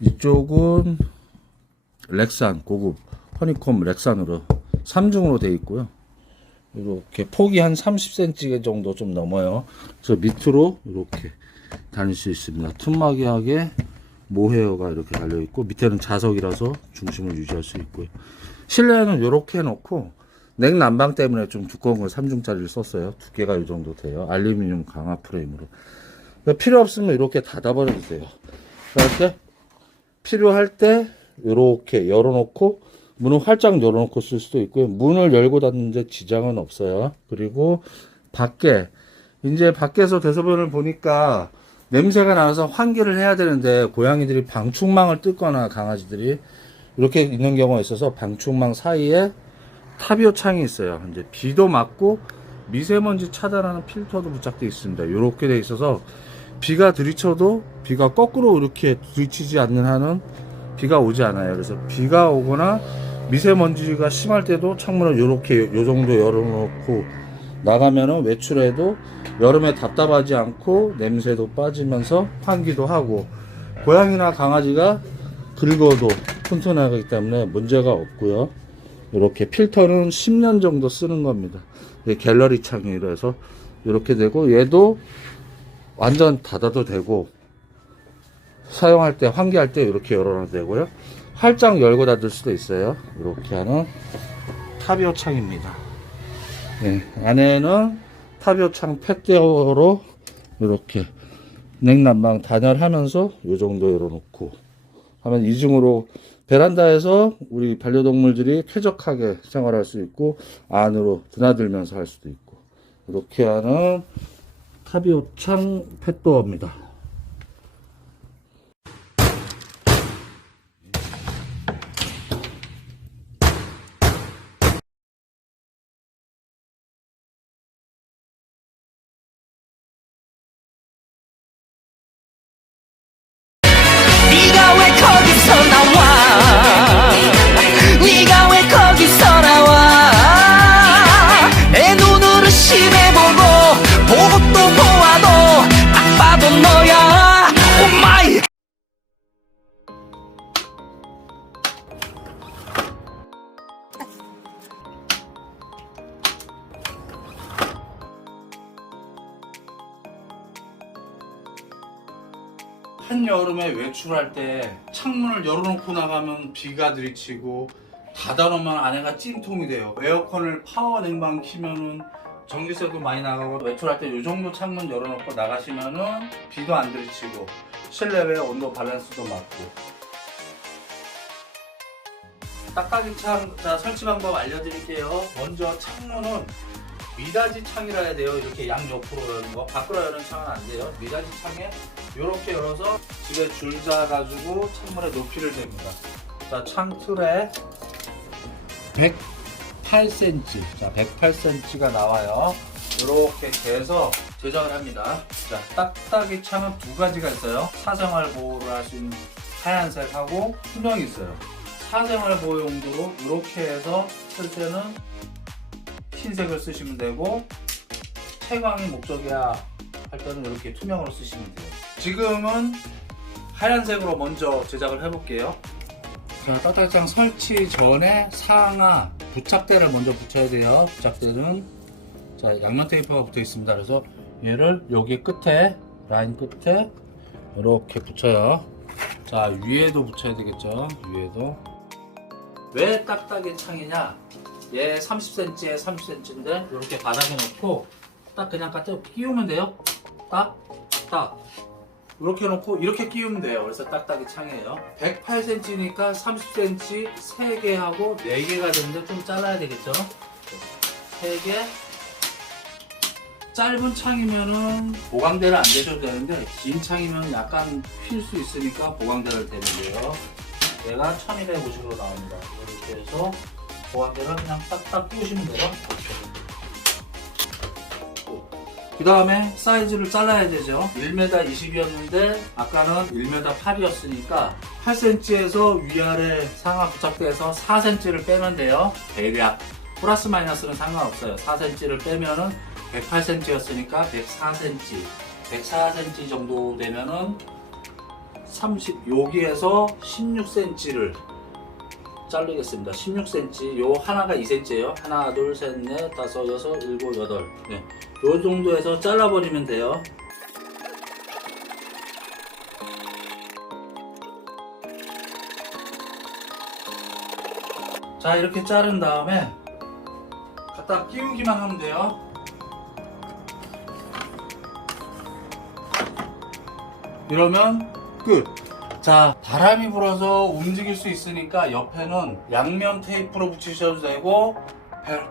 이쪽은 렉산 고급 허니콤 렉산으로 3중으로 되어 있고요. 이렇게 폭이 한 30cm 정도 좀 넘어요. 그래서 밑으로 이렇게 다닐 수 있습니다. 틈막이하게 모헤어가 이렇게 달려 있고 밑에는 자석이라서 중심을 유지할 수 있고요. 실내에는 이렇게 해놓고 냉난방 때문에 좀 두꺼운 걸 3중짜리를 썼어요. 두께가 이 정도 돼요. 알루미늄 강화 프레임으로. 필요 없으면 이렇게 닫아버려도 돼요. 이렇게 필요할 때 이렇게 열어놓고 문을 활짝 열어놓고 쓸 수도 있고요. 문을 열고 닫는데 지장은 없어요. 그리고 밖에 이제 밖에서 대소변을 보니까 냄새가 나서 환기를 해야 되는데 고양이들이 방충망을 뜯거나 강아지들이 이렇게 있는 경우가 있어서 방충망 사이에 타비오 창이 있어요. 이제 비도 맞고 미세먼지 차단하는 필터도 부착되어 있습니다. 이렇게 돼 있어서 비가 들이쳐도 비가 거꾸로 이렇게 들이치지 않는 한은 비가 오지 않아요. 그래서 비가 오거나 미세먼지가 심할 때도 창문을 이렇게 요 정도 열어놓고 나가면은 외출해도 여름에 답답하지 않고 냄새도 빠지면서 환기도 하고 고양이나 강아지가 긁어도 튼튼하기 때문에 문제가 없고요. 이렇게 필터는 10년 정도 쓰는 겁니다. 갤러리 창이라서 이렇게 되고 얘도 완전 닫아도 되고 사용할 때 환기할 때 이렇게 열어놔도 되고요. 활짝 열고 닫을 수도 있어요. 이렇게 하는 타비오 창입니다. 네, 안에는 타비오 창 펫대어로 이렇게 냉난방 단열하면서 이 정도 열어놓고 하면 이중으로 베란다에서 우리 반려동물들이 쾌적하게 생활할 수 있고 안으로 드나들면서 할 수도 있고 이렇게 하는 타비오 창 펫도어입니다. 네가 왜 거기서 나와 네가 왜 거기서 나와 내 눈으로 심해보고 보고 또 보아도 딱 봐도 너야 오마이 한여름에 외출할 때 창문을 열어놓고 나가면 비가 들이치고 닫아놓으면 안에가 찜통이 돼요. 에어컨을 파워 냉방 키면은 전기세도 많이 나가고 외출할 때 이 정도 창문 열어놓고 나가시면은 비도 안 들이치고 실내외 온도 밸런스도 맞고. 딱딱이 창 설치 방법 알려드릴게요. 먼저 창문은 미닫이 창이라 해야 돼요. 이렇게 양옆으로 여는 거. 밖으로 여는 창은 안 돼요. 미닫이 창에 이렇게 열어서 집에 줄 잡아가지고 창문의 높이를 댑니다. 자, 창 틀에 108cm. 자, 108cm가 나와요. 이렇게 해서 제작을 합니다. 자, 딱딱이 창은 두 가지가 있어요. 사생활 보호를 할 수 있는 하얀색하고 투명이 있어요. 사생활 보호 용도로 이렇게 해서 쓸 때는 흰색을 쓰시면 되고 채광이 목적이야 할 때는 이렇게 투명으로 쓰시면 돼요. 지금은 하얀색으로 먼저 제작을 해볼게요. 자, 딱딱이창 설치 전에 상하 부착대를 먼저 붙여야 돼요. 부착대는 자, 양면 테이프가 붙어 있습니다. 그래서 얘를 여기 끝에 라인 끝에 이렇게 붙여요. 자, 위에도 붙여야 되겠죠. 위에도. 왜 딱딱이 창이냐? 얘 30cm에 30cm인데 이렇게 바닥에 놓고 딱 그냥 갖다 끼우면 돼요. 딱 이렇게 놓고 이렇게 끼우면 돼요. 그래서 딱딱이 창이에요. 108cm니까 30cm 3개 하고 4개가 되는데 좀 잘라야 되겠죠. 3개. 짧은 창이면은 보강대를 안 대셔도 되는데 긴 창이면 약간 휠 수 있으니까 보강대를 대면 돼요. 얘가 1250으로 나옵니다. 이렇게 해서 보강대를 그냥 딱딱 끼우시면 돼요. 그 다음에 사이즈를 잘라야 되죠. 1m 20이었는데 아까는 1m 8이었으니까 8cm에서 위아래 상하 부착대에서 4cm를 빼면 돼요. 대략 플러스 마이너스는 상관없어요. 4cm를 빼면은 108cm였으니까 104cm 104cm 정도 되면은 여기에서 16cm를 자르겠습니다. 16cm, 요 하나가 2cm예요. 하나, 둘, 셋, 넷, 다섯, 여섯, 일곱, 여덟. 네. 요 정도에서 잘라버리면 돼요. 자, 이렇게 자른 다음에 갖다 끼우기만 하면 돼요. 이러면 끝. 자, 바람이 불어서 움직일 수 있으니까 옆에는 양면 테이프로 붙이셔도 되고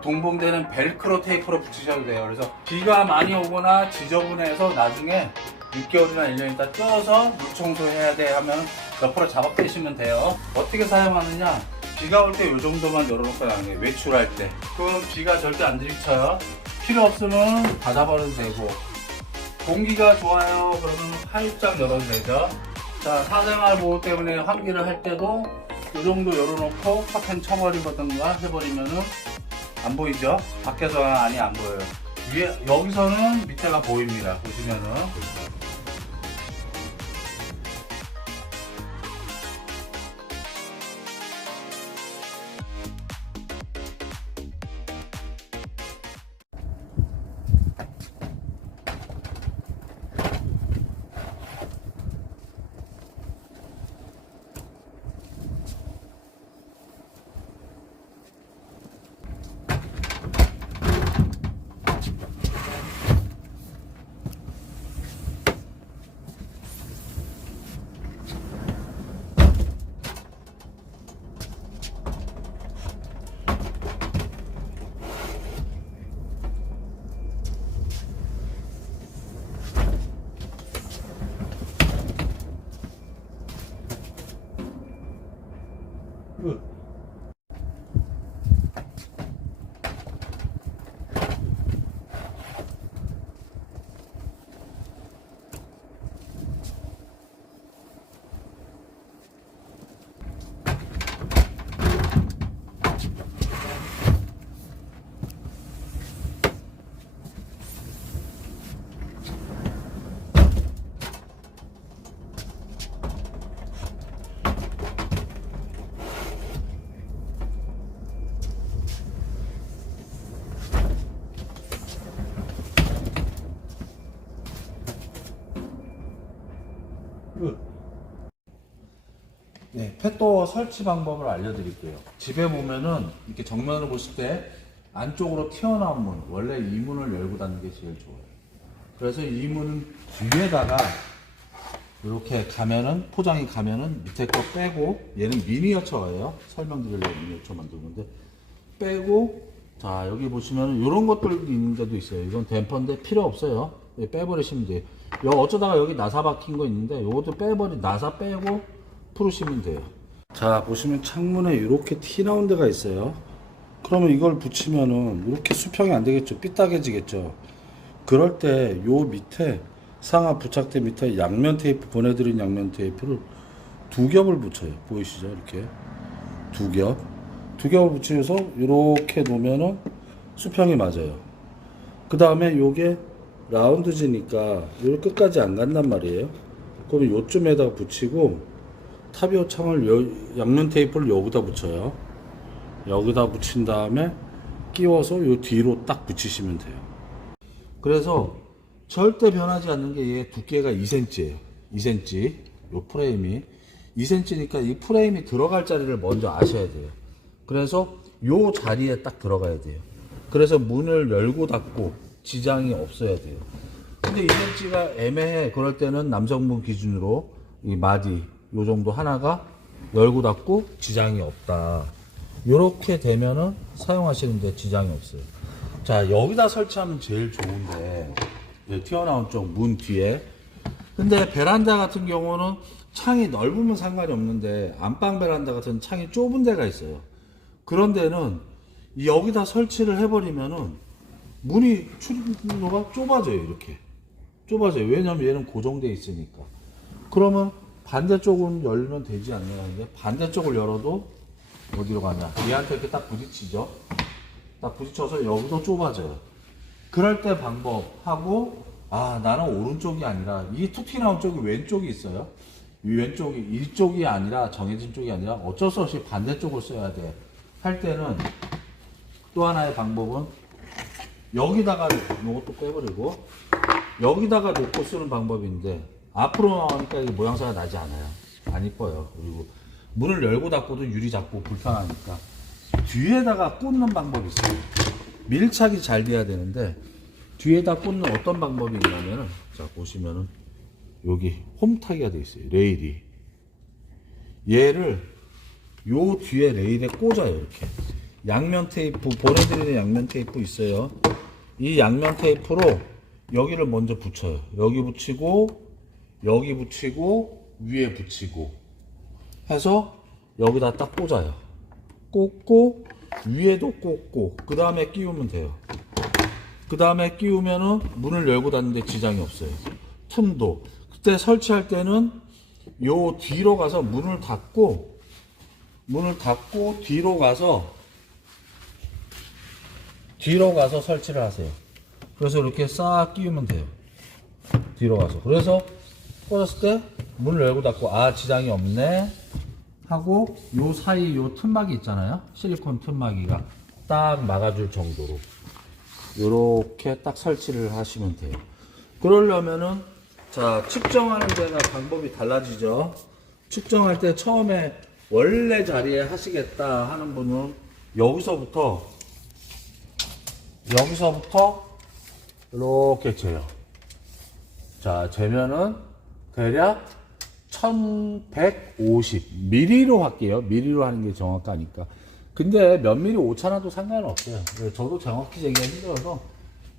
동봉되는 벨크로 테이프로 붙이셔도 돼요. 그래서 비가 많이 오거나 지저분해서 나중에 6개월이나 1년 있다 뜯어서 물 청소해야 돼 하면 옆으로 잡아 빼시면 돼요. 어떻게 사용하느냐, 비가 올 때 이 정도만 열어놓고 나는 거예요. 외출할 때. 그럼 비가 절대 안 들이쳐요. 필요 없으면 닫아버려도 되고, 공기가 좋아요 그러면 활짝 열어도 되죠. 자, 사생활 보호 때문에 환기를 할 때도 이 정도 열어놓고 커튼 쳐버리거든가 해버리면은 안 보이죠? 밖에서 안이 안 보여요. 위에, 여기서는 밑에가 보입니다. 보시면은. 끝. 네, 펫도어 설치 방법을 알려드릴게요. 집에 보면은 이렇게 정면으로 보실 때 안쪽으로 튀어나온 문, 원래 이 문을 열고 닫는 게 제일 좋아요. 그래서 이 문은 뒤에다가 이렇게 가면은, 포장이 가면은 밑에 거 빼고, 얘는 미니어처예요. 설명드리려고 미니어처 만드는데, 빼고, 자, 여기 보시면은 이런 것들 있는 데도 있어요. 이건 댐퍼인데 필요 없어요. 빼버리시면 돼요. 어쩌다가 여기 나사 박힌 거 있는데, 요것도 나사 빼고 풀으시면 돼요. 자, 보시면 창문에 이렇게 티 나온 데가 있어요. 그러면 이걸 붙이면은 이렇게 수평이 안 되겠죠. 삐딱해지겠죠. 그럴 때 요 밑에 상하 부착대 밑에 양면 테이프, 보내드린 양면 테이프를 2겹을 붙여요. 보이시죠? 이렇게 2겹을 붙여서 이렇게 놓으면은 수평이 맞아요. 그 다음에 요게 라운드지니까 요 끝까지 안 간단 말이에요. 그럼 요쯤에다가 붙이고, 타비오 창을 양면 테이프를 여기다 붙여요. 여기다 붙인 다음에 끼워서 요 뒤로 딱 붙이시면 돼요. 그래서 절대 변하지 않는 게 얘 두께가 2cm예요. 2cm. 요 프레임이 2cm니까 이 프레임이 들어갈 자리를 먼저 아셔야 돼요. 그래서 요 자리에 딱 들어가야 돼요. 그래서 문을 열고 닫고 지장이 없어야 돼요. 근데 2cm가 애매해. 그럴 때는 남성분 기준으로 이 마디 요 정도 하나가 열고 닫고 지장이 없다. 요렇게 되면은 사용하시는데 지장이 없어요. 자, 여기다 설치하면 제일 좋은데, 튀어나온 쪽 문 뒤에. 근데 베란다 같은 경우는 창이 넓으면 상관이 없는데, 안방 베란다 같은 창이 좁은 데가 있어요. 그런 데는 여기다 설치를 해버리면은 문이 출입로가 좁아져요. 이렇게 좁아져요. 왜냐면 얘는 고정되어 있으니까. 그러면 반대쪽은 열면 되지 않냐 하는데, 반대쪽을 열어도 어디로 가냐, 얘한테 이렇게 딱 부딪히죠. 딱 부딪혀서 여기도 좁아져요. 그럴 때 방법하고, 아, 나는 오른쪽이 아니라 이 툭 튀어나온 쪽이 왼쪽이 있어요. 이 왼쪽이 이쪽이 아니라 정해진 쪽이 아니라 어쩔 수 없이 반대쪽을 써야 돼. 할 때는 또 하나의 방법은 여기다가 이것도 빼버리고 여기다가 놓고 쓰는 방법인데 앞으로 나오니까 이게 모양새가 나지 않아요. 안 이뻐요. 그리고 문을 열고 닫고도 유리 잡고 불편하니까 뒤에다가 꽂는 방법이 있어요. 밀착이 잘 돼야 되는데 뒤에다 꽂는 어떤 방법이 있냐면은 자 보시면은 여기 홈타기가 돼 있어요. 레일이 얘를 요 뒤에 레일에 꽂아요. 이렇게 양면 테이프 보내드리는 양면 테이프 있어요. 이 양면 테이프로 여기를 먼저 붙여요. 여기 붙이고 여기 붙이고 위에 붙이고 해서 여기다 딱 꽂아요. 꽂고 위에도 꽂고 그 다음에 끼우면 돼요. 그 다음에 끼우면은 문을 열고 닫는데 지장이 없어요. 틈도 그때 설치할 때는 요 뒤로 가서 문을 닫고 뒤로 가서 설치를 하세요. 그래서 이렇게 싹 끼우면 돼요. 뒤로 가서. 그래서 꽂았을 때 문을 열고 닫고 아 지장이 없네 하고 요 사이 요 틈막이 있잖아요. 실리콘 틈막이가 딱 막아줄 정도로 요렇게 딱 설치를 하시면 돼요. 그러려면은 자 측정하는 데가 방법이 달라지죠. 측정할 때 처음에 원래 자리에 하시겠다 하는 분은 여기서부터 이렇게 재요. 자 재면은 대략 1150mm로 할게요. 미리로 하는 게 정확하니까. 근데 몇 미리 오차나도 상관없어요. 저도 정확히 재기가 힘들어서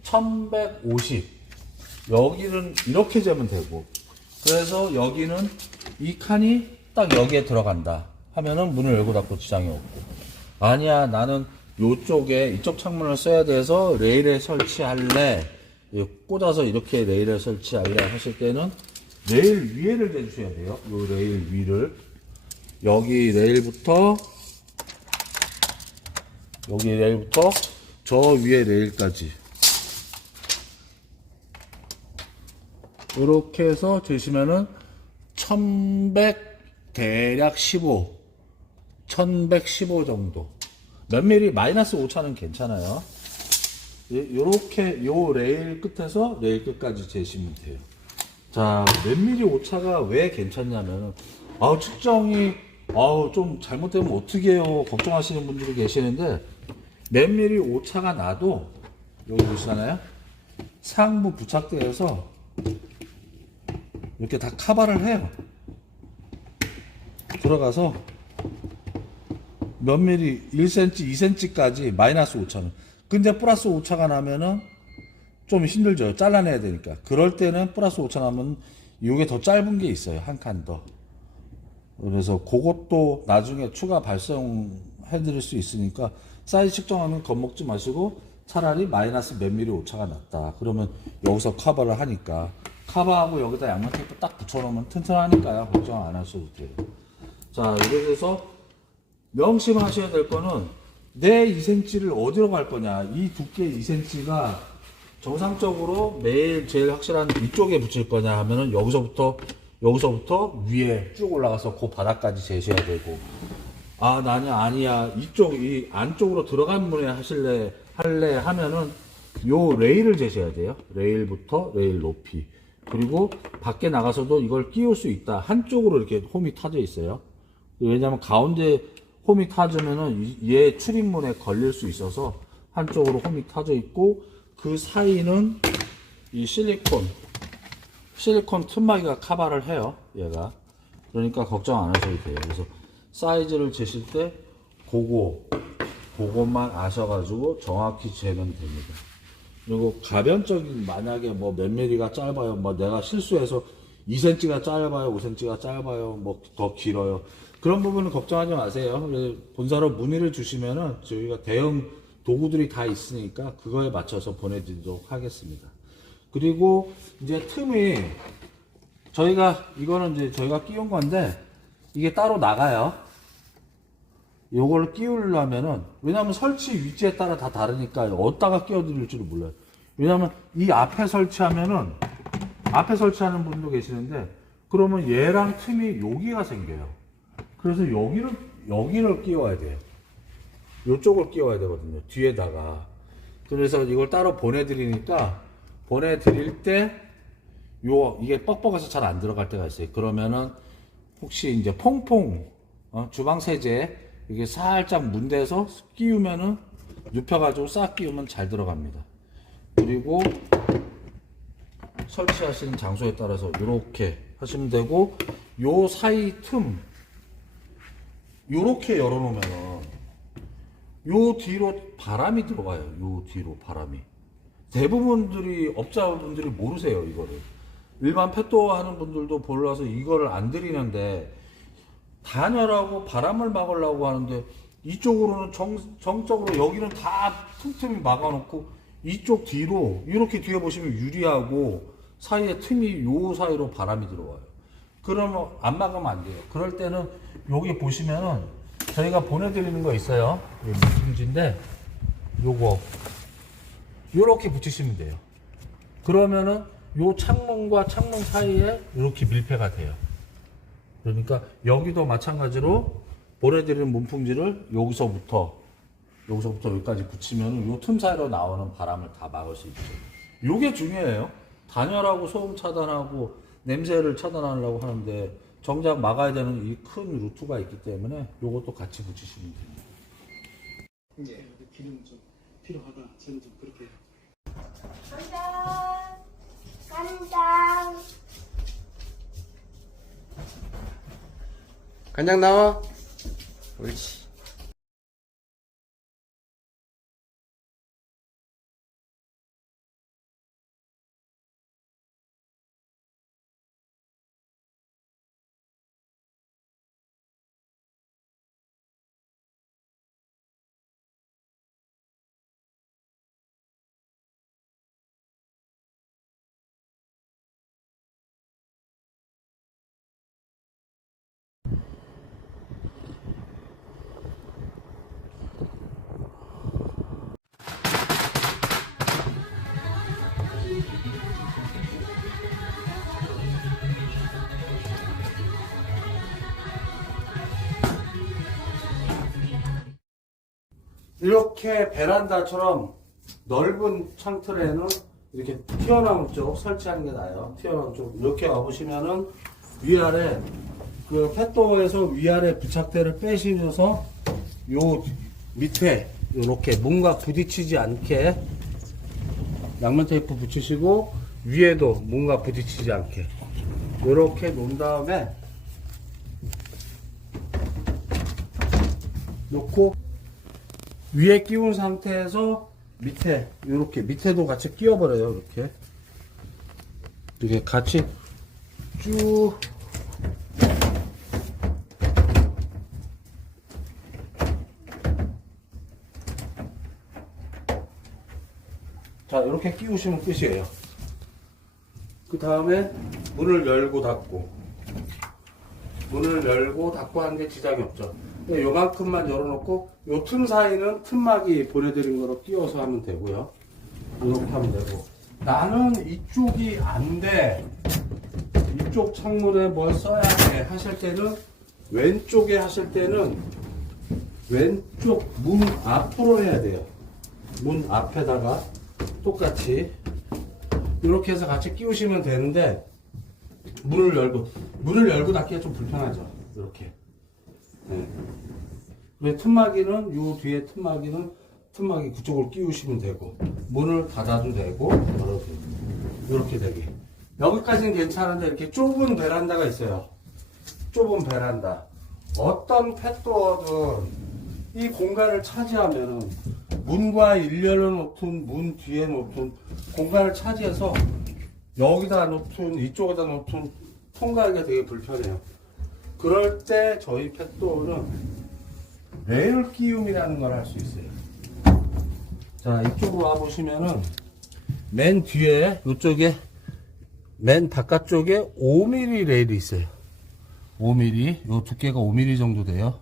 1150 여기는 이렇게 재면 되고 그래서 여기는 이 칸이 딱 여기에 들어간다 하면은 문을 열고 닫고 지장이 없고 아니야 나는 요쪽에 이쪽 창문을 써야 돼서 레일에 설치할래 꽂아서 이렇게 레일에 설치할래 하실 때는 레일 위에를 대주셔야 돼요. 요 레일 위를 여기 레일부터 저 위에 레일까지 이렇게 해서 재시면은 1100 대략 1115 정도 몇 미리 마이너스 5차는 괜찮아요. 요렇게 요 레일 끝에서 레일 끝까지 재시면 돼요. 자, 몇 미리 오차가 왜 괜찮냐면 측정이 좀 잘못되면 어떻게 해요 걱정하시는 분들이 계시는데 몇 미리 오차가 나도 여기 보시잖아요. 상부 부착대에서 이렇게 다 커버를 해요. 들어가서 몇 미리 1cm, 2cm까지 마이너스 오차는 근데 플러스 오차가 나면은 좀 힘들죠. 잘라내야 되니까. 그럴 때는 플러스 오차 나면 이게 더 짧은 게 있어요. 한 칸 더. 그래서 그것도 나중에 추가 발송해 드릴 수 있으니까 사이즈 측정하면 겁먹지 마시고 차라리 마이너스 몇 미리 오차가 났다. 그러면 여기서 커버를 하니까 커버하고 여기다 양면 테이프 딱 붙여놓으면 튼튼하니까요. 걱정 안 하셔도 돼요. 자, 이렇게 해서 명심하셔야 될 거는 내 2cm를 어디로 갈 거냐. 이 두께 2cm가 정상적으로 매일 제일 확실한 이쪽에 붙일 거냐 하면은 여기서부터 위에 쭉 올라가서 그 바닥까지 재셔야 되고 나는 아니야 이 안쪽으로 들어간 문에 할래 하면은 요 레일을 재셔야 돼요. 레일부터 레일 높이 그리고 밖에 나가서도 이걸 끼울 수 있다. 한쪽으로 이렇게 홈이 타져 있어요. 왜냐면 가운데 홈이 타지면은 얘 출입문에 걸릴 수 있어서 한쪽으로 홈이 타져 있고 그 사이는 이 실리콘 틈막이가 커버를 해요. 얘가. 그러니까 걱정 안 하셔도 돼요. 그래서 사이즈를 재실 때 그것만 아셔가지고 정확히 재면 됩니다. 그리고 가변적인 만약에 뭐 몇 미리가 짧아요. 뭐 내가 실수해서 2cm가 짧아요. 5cm가 짧아요. 뭐 더 길어요. 그런 부분은 걱정하지 마세요. 본사로 문의를 주시면은 저희가 대형 도구들이 다 있으니까 그거에 맞춰서 보내드리도록 하겠습니다. 그리고 이제 틈이 이거는 이제 저희가 끼운 건데 이게 따로 나가요. 요걸 끼우려면은 왜냐면 설치 위치에 따라 다 다르니까 어디다가 끼워드릴지를 몰라요. 왜냐면 이 앞에 설치하는 분도 계시는데 그러면 얘랑 틈이 여기가 생겨요. 그래서 여기를 끼워야 돼요. 이쪽을 끼워야 되거든요. 뒤에다가. 그래서 이걸 따로 보내드리니까, 보내드릴 때, 이게 뻑뻑해서 잘 안 들어갈 때가 있어요. 그러면은, 혹시 이제 퐁퐁, 주방 세제, 이게 살짝 문대서 끼우면은, 눕혀가지고 싹 끼우면 잘 들어갑니다. 그리고, 설치하시는 장소에 따라서 이렇게 하시면 되고, 요 사이 틈, 요렇게 열어놓으면은, 요 뒤로 바람이 들어가요. 요 뒤로 바람이. 대부분들이, 업자분들이 모르세요, 이거를. 일반 펫도어 하는 분들도 몰라서 이거를 안 드리는데, 단열하고 바람을 막으려고 하는데, 이쪽으로는 정적으로 여기는 다 틈틈이 막아놓고, 이쪽 뒤로, 이렇게 뒤에 보시면 유리하고, 사이에 틈이 요 사이로 바람이 들어와요. 그러면 안 막으면 안 돼요. 그럴 때는, 여기 보시면은, 저희가 보내드리는 거 있어요. 물품지인데, 요거 요렇게 붙이시면 돼요. 그러면은 요 창문과 창문 사이에 이렇게 밀폐가 돼요. 그러니까 여기도 마찬가지로 보내드리는 문풍지를 여기서부터 여기까지 붙이면 요 틈 사이로 나오는 바람을 다 막을 수 있죠. 요게 중요해요. 단열하고 소음 차단하고 냄새를 차단하려고 하는데 정작 막아야 되는 이 큰 루트가 있기 때문에 요것도 같이 붙이시면 됩니다. 예. 기름 좀 필요하다. 저는 좀 그렇게 해요. 간장. 간장 나와. 옳지. 이렇게 베란다처럼 넓은 창틀에는 이렇게 튀어나온 쪽 설치하는 게 나아요. 튀어나온 쪽 이렇게 와보시면은 위아래 그 펫도어에서 위아래 부착대를 빼시면서 요 밑에 이렇게 뭔가 부딪히지 않게 양면 테이프 붙이시고 위에도 뭔가 부딪히지 않게 이렇게 놓은 다음에 놓고 위에 끼운 상태에서 밑에 이렇게 밑에도 같이 끼워버려요. 이렇게 같이 쭉 자 이렇게 끼우시면 끝이에요. 그 다음에 문을 열고 닫고 하는 게 지장이 없죠. 요만큼만 열어놓고 요 틈 사이는 틈막이 보내드린 거로 끼워서 하면 되고요. 이렇게 하면 되고 나는 이쪽이 안 돼. 이쪽 창문에 뭘 써야 돼 하실 때는 왼쪽에 하실 때는 왼쪽 문 앞으로 해야 돼요. 문 앞에다가 똑같이 이렇게 해서 같이 끼우시면 되는데 문을 열고 닫기가 좀 불편하죠. 이렇게. 네. 왜 틈막이는 요 뒤에 틈막이 그쪽을 끼우시면 되고 문을 닫아도 되고 열어도 되고 이렇게 되게 여기까지는 괜찮은데 이렇게 좁은 베란다가 있어요. 좁은 베란다 어떤 펫도어든 이 공간을 차지하면은 문과 일렬로 놓든 문 뒤에 놓든 공간을 차지해서 여기다 놓든 이쪽에다 놓든 통과하기가 되게 불편해요. 그럴 때 저희 펫도어는 레일 끼움이라는 걸 할 수 있어요. 자, 이쪽으로 와보시면은 맨 뒤에 이쪽에 맨 바깥쪽에 5mm 레일이 있어요. 5mm, 요 두께가 5mm 정도 돼요.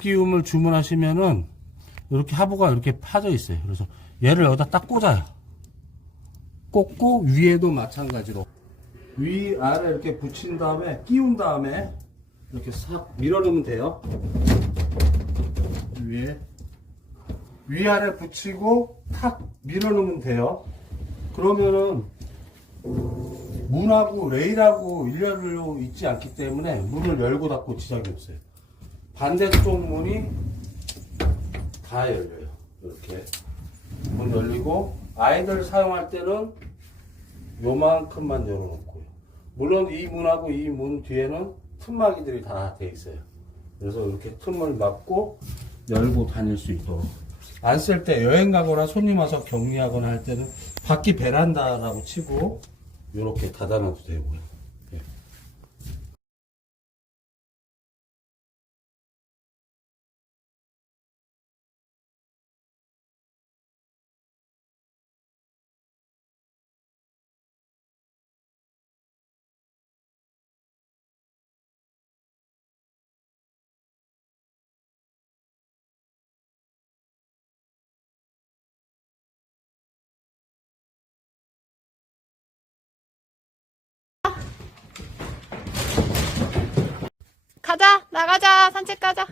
끼움을 주문하시면은 이렇게 하부가 이렇게 파져 있어요. 그래서 얘를 여기다 딱 꽂아요. 꽂고 위에도 마찬가지로 위아래 이렇게 붙인 다음에 끼운 다음에 이렇게 싹 밀어넣으면 돼요. 위아래 붙이고 탁 밀어넣으면 돼요. 그러면은 문하고 레일하고 일렬로 있지 않기 때문에 문을 열고 닫고 지장이 없어요. 반대쪽 문이 다 열려요. 이렇게 문 열리고, 아이들 사용할 때는 요만큼만 열어놓고요. 물론 이 문하고 이 문 뒤에는 틈막이들이 다 돼 있어요. 그래서 이렇게 틈을 막고 열고 다닐 수 있도록. 안 쓸 때 여행 가거나 손님 와서 격리하거나 할 때는 밖이 베란다라고 치고 이렇게 닫아놔도 되고요. 가자, 나가자, 산책 가자.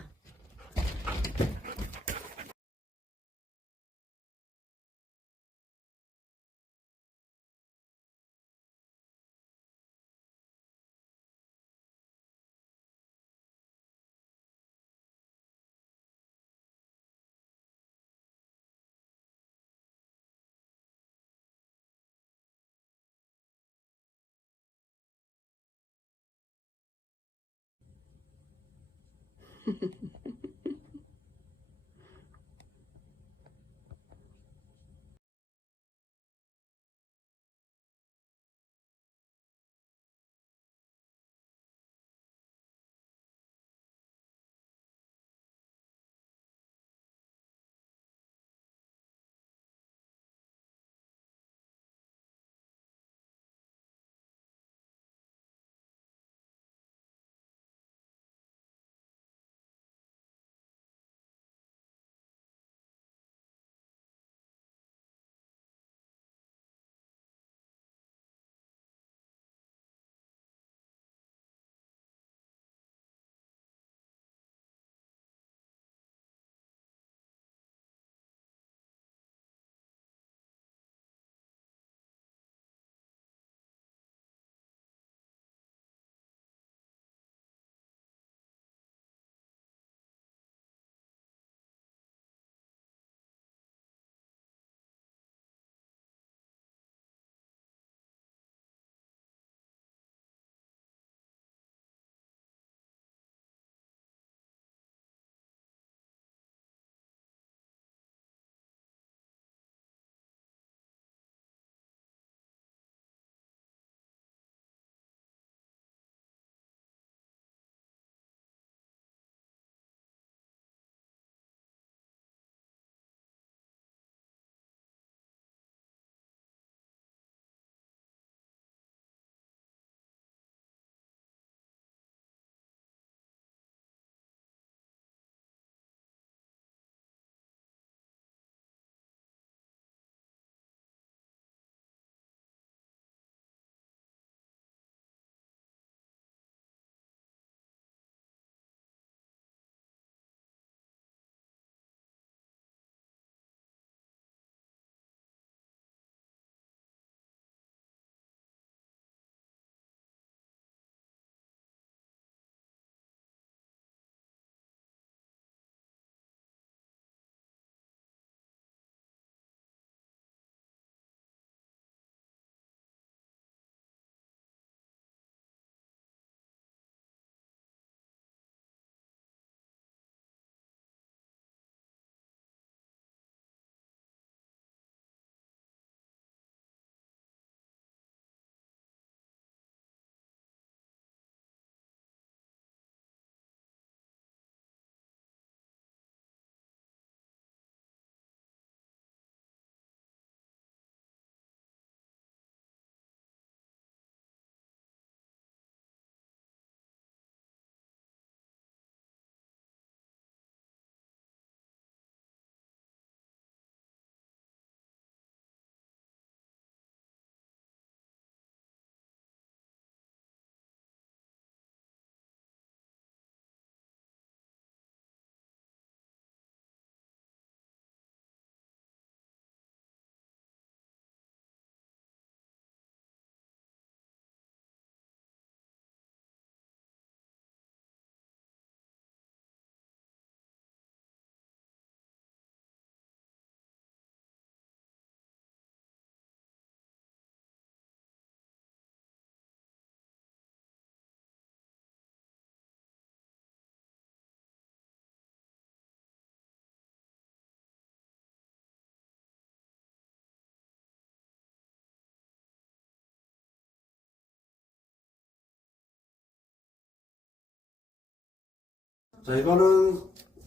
자, 이거는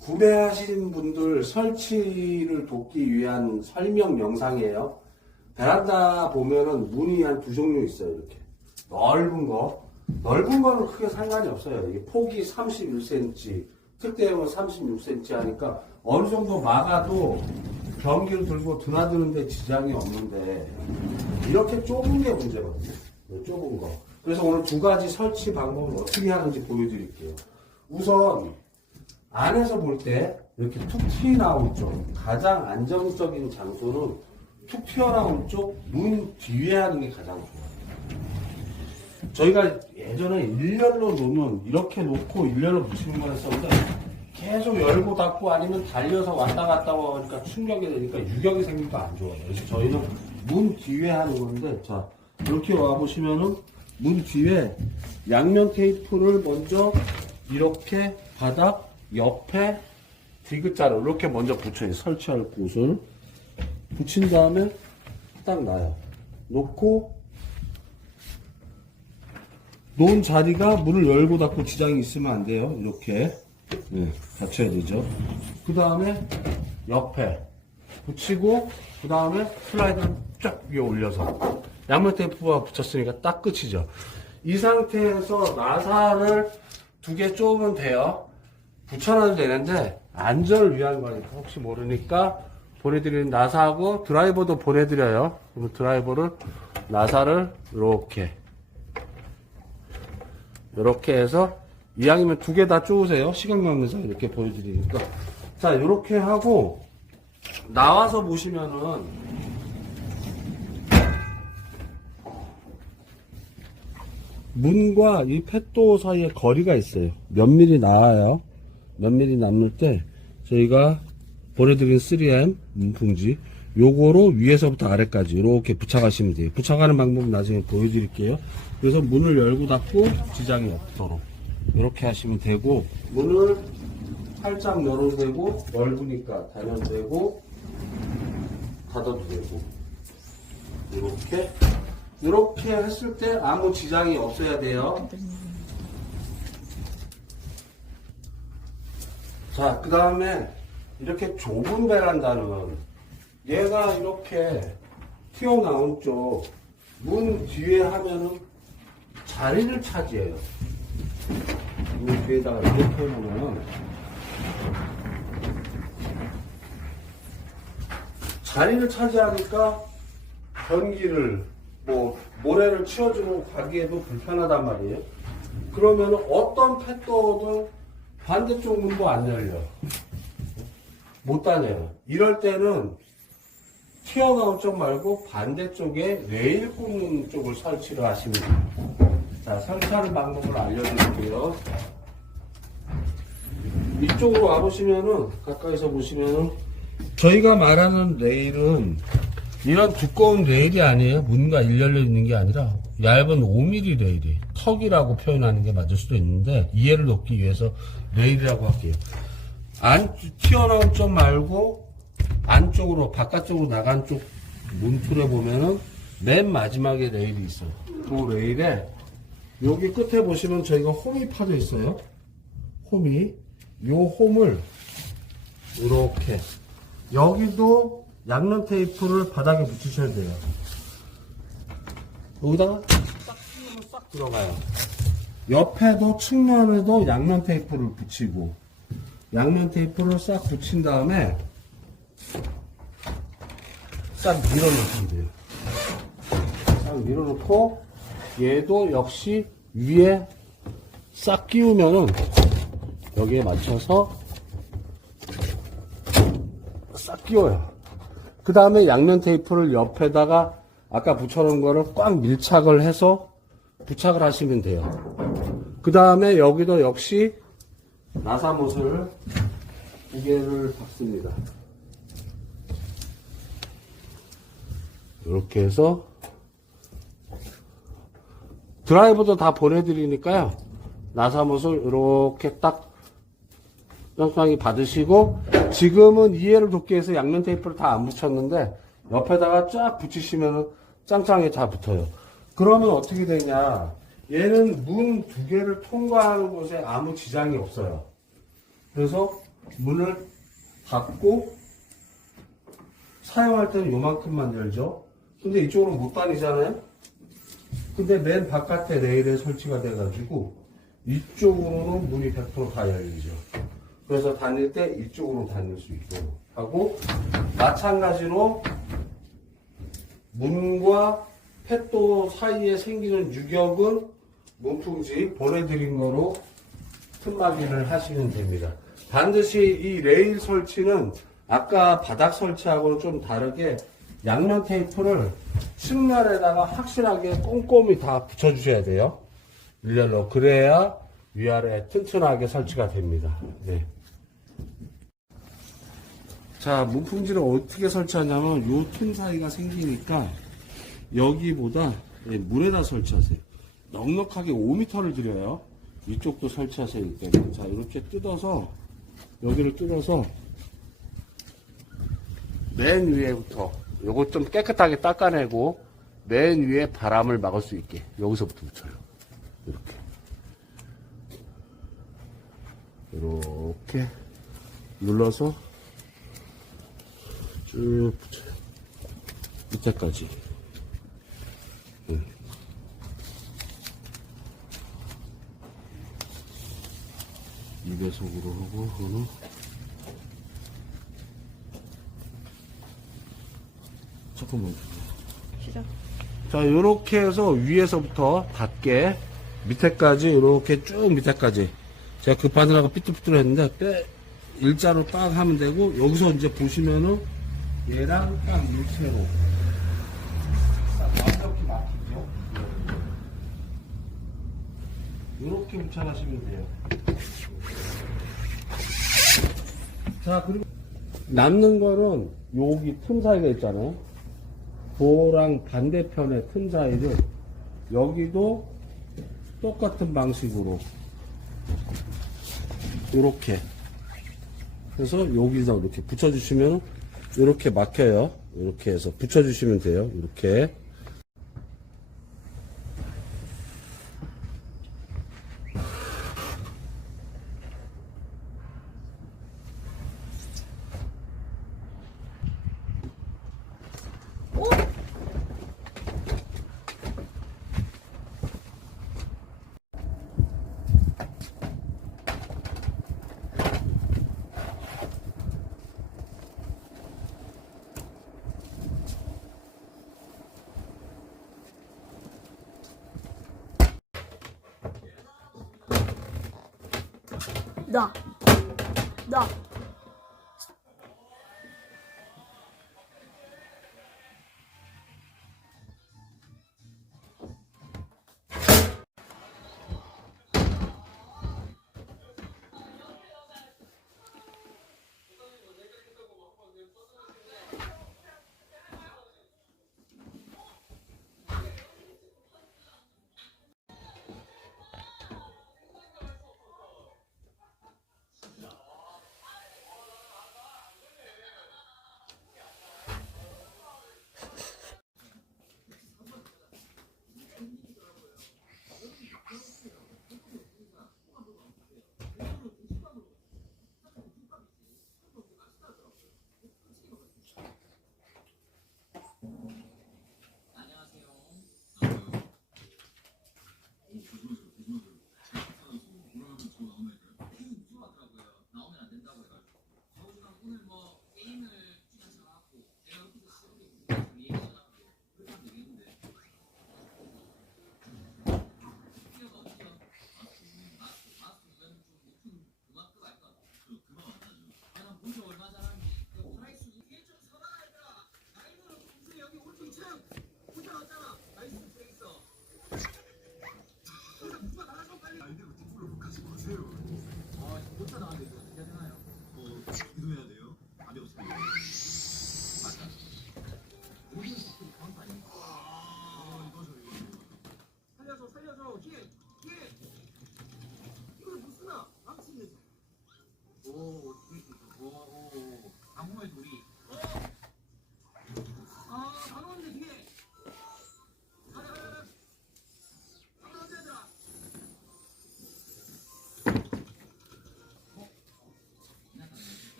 구매하신 분들 설치를 돕기 위한 설명 영상이에요. 베란다 보면은 문이 한 두 종류 있어요. 이렇게 넓은 거, 넓은 거는 크게 상관이 없어요. 이게 폭이 31cm, 특대형은 36cm 하니까 어느 정도 막아도 변기를 들고 드나드는데 지장이 없는데, 이렇게 좁은 게 문제거든요. 좁은 거. 그래서 오늘 두 가지 설치 방법을 어떻게 하는지 보여드릴게요. 우선 안에서 볼 때 이렇게 툭 튀어나온 쪽, 가장 안정적인 장소는 툭 튀어나온 쪽 문 뒤에 하는 게 가장 좋아요. 저희가 예전에 일렬로 놓으면 이렇게 놓고 일렬로 붙이는 걸 했었는데, 계속 열고 닫고 아니면 달려서 왔다 갔다 하니까 충격이 되니까 유격이 생기니까 안 좋아요. 그래서 저희는 문 뒤에 하는 건데, 자, 이렇게 와보시면은 문 뒤에 양면 테이프를 먼저 이렇게 바닥 옆에 디귿자로 이렇게 먼저 붙여요. 설치할 곳을 붙인 다음에 딱 놔요. 놓고 놓은 자리가 문을 열고 닫고 지장이 있으면 안 돼요. 이렇게 닫혀야 되죠. 그 다음에 옆에 붙이고, 그 다음에 슬라이드를 쫙 위에 올려서 양면 테이프가 붙였으니까 딱 끝이죠. 이 상태에서 나사를 2개 쪼으면 돼요. 붙여놔도 되는데 안전을 위한 거니까 혹시 모르니까 보내드리는 나사하고 드라이버도 보내드려요. 그럼 드라이버를, 나사를 이렇게 해서 이왕이면 2개 다 쪼으세요. 시간 관계상 이렇게 보여드리니까. 자, 이렇게 하고 나와서 보시면은 문과 이 펫도 사이에 거리가 있어요. 몇 미리 나와요. 몇 미리 남을 때 저희가 보내드린 3M 문풍지 요거로 위에서부터 아래까지 이렇게 붙여가시면 돼요. 붙여가는 방법은 나중에 보여드릴게요. 그래서 문을 열고 닫고 지장이 없도록 이렇게 하시면 되고, 문을 살짝 열어도 되고, 넓으니까 닫아도 되고 닫아도 되고, 이렇게 했을 때 아무 지장이 없어야 돼요. 자, 그 다음에 이렇게 좁은 베란다는 얘가 이렇게 튀어나온 쪽 문 뒤에 하면은 자리를 차지해요. 문 뒤에다가 이렇게 해놓으면 자리를 차지하니까 변기를 모래를 치워주는 가기에도 불편하단 말이에요. 그러면 어떤 펫도어도 반대쪽 문도 안 열려. 못 다녀요. 이럴 때는 튀어나온 쪽 말고 반대쪽에 레일 꽂는 쪽을 설치를 하시면 돼요. 자, 설치하는 방법을 알려드릴게요. 이쪽으로 와보시면은, 가까이서 보시면은, 저희가 말하는 레일은 이런 두꺼운 레일이 아니에요. 문과 일렬로 있는 게 아니라 얇은 5mm 레일이, 턱이라고 표현하는 게 맞을 수도 있는데 이해를 돕기 위해서 레일이라고 할게요. 튀어나온 쪽 말고 안쪽으로, 바깥쪽으로 나간 쪽 문틀에 보면은 맨 마지막에 레일이 있어요. 그 레일에 여기 끝에 보시면 저희가 홈이 파져 있어요. 홈이, 요 홈을 이렇게, 여기도 양면 테이프를 바닥에 붙이셔야 돼요. 여기다가 딱 끼우면 싹 들어가요. 옆에도 측면에도 양면 테이프를 붙이고, 양면 테이프를 싹 붙인 다음에 싹 밀어넣으시면 돼요. 싹 밀어넣고 얘도 역시 위에 싹 끼우면은 여기에 맞춰서 싹 끼워요. 그 다음에 양면 테이프를 옆에다가 아까 붙여놓은 거를 꽉 밀착을 해서 부착을 하시면 돼요. 그 다음에 여기도 역시 나사못을 2개를 박습니다. 이렇게 해서 드라이버도 다 보내드리니까요. 나사못을 이렇게 딱 짱짱이 받으시고, 지금은 이해를 돕기 위해서 양면 테이프를 다 안 붙였는데 옆에다가 쫙 붙이시면 짱짱이 다 붙어요. 그러면 어떻게 되냐, 얘는 문 2개를 통과하는 곳에 아무 지장이 없어요. 그래서 문을 닫고 사용할 때는 요만큼만 열죠. 근데 이쪽으로 못 다니잖아요. 근데 맨 바깥에 레일에 설치가 돼가지고 이쪽으로는 문이 100% 다 열리죠. 그래서 다닐 때 이쪽으로 다닐 수 있도록 하고, 마찬가지로 문과 펫도 사이에 생기는 유격은 문풍지 보내드린 거로 틈막이를 하시면 됩니다. 반드시 이 레일 설치는 아까 바닥 설치하고는 좀 다르게 양면 테이프를 측면에다가 확실하게 꼼꼼히 다 붙여주셔야 돼요. 일렬로. 그래야 위아래 튼튼하게 설치가 됩니다. 네. 자, 문풍지를 어떻게 설치하냐면 요 틈 사이가 생기니까 여기보다 물에다 설치하세요. 넉넉하게 5m를 들여요. 이쪽도 설치하셔야 되기 때문에. 자, 이렇게 뜯어서, 여기를 뜯어서 맨 위에부터 요거 좀 깨끗하게 닦아내고 맨 위에 바람을 막을 수 있게 여기서부터 붙여요. 이렇게 눌러서 쭉 붙여요. 밑에까지. 이 배속으로 하고, 그거는 조금만 시작. 자, 요렇게 해서 위에서부터 닿게 밑에까지, 요렇게 쭉 밑에까지. 제가 급하느라고 삐뚤삐뚤 했는데, 일자로 딱 하면 되고, 여기서 이제 보시면은, 얘랑 딱 일체로. 완벽히 맞추죠? 요렇게 붙여가시면 돼요. 자, 그리고 남는 거는 여기 틈 사이가 있잖아요. 도랑 반대편의 틈 사이를 여기도 똑같은 방식으로 이렇게 해서 여기다 이렇게 붙여주시면 이렇게 막혀요. 이렇게 해서 붙여주시면 돼요. 이렇게. 나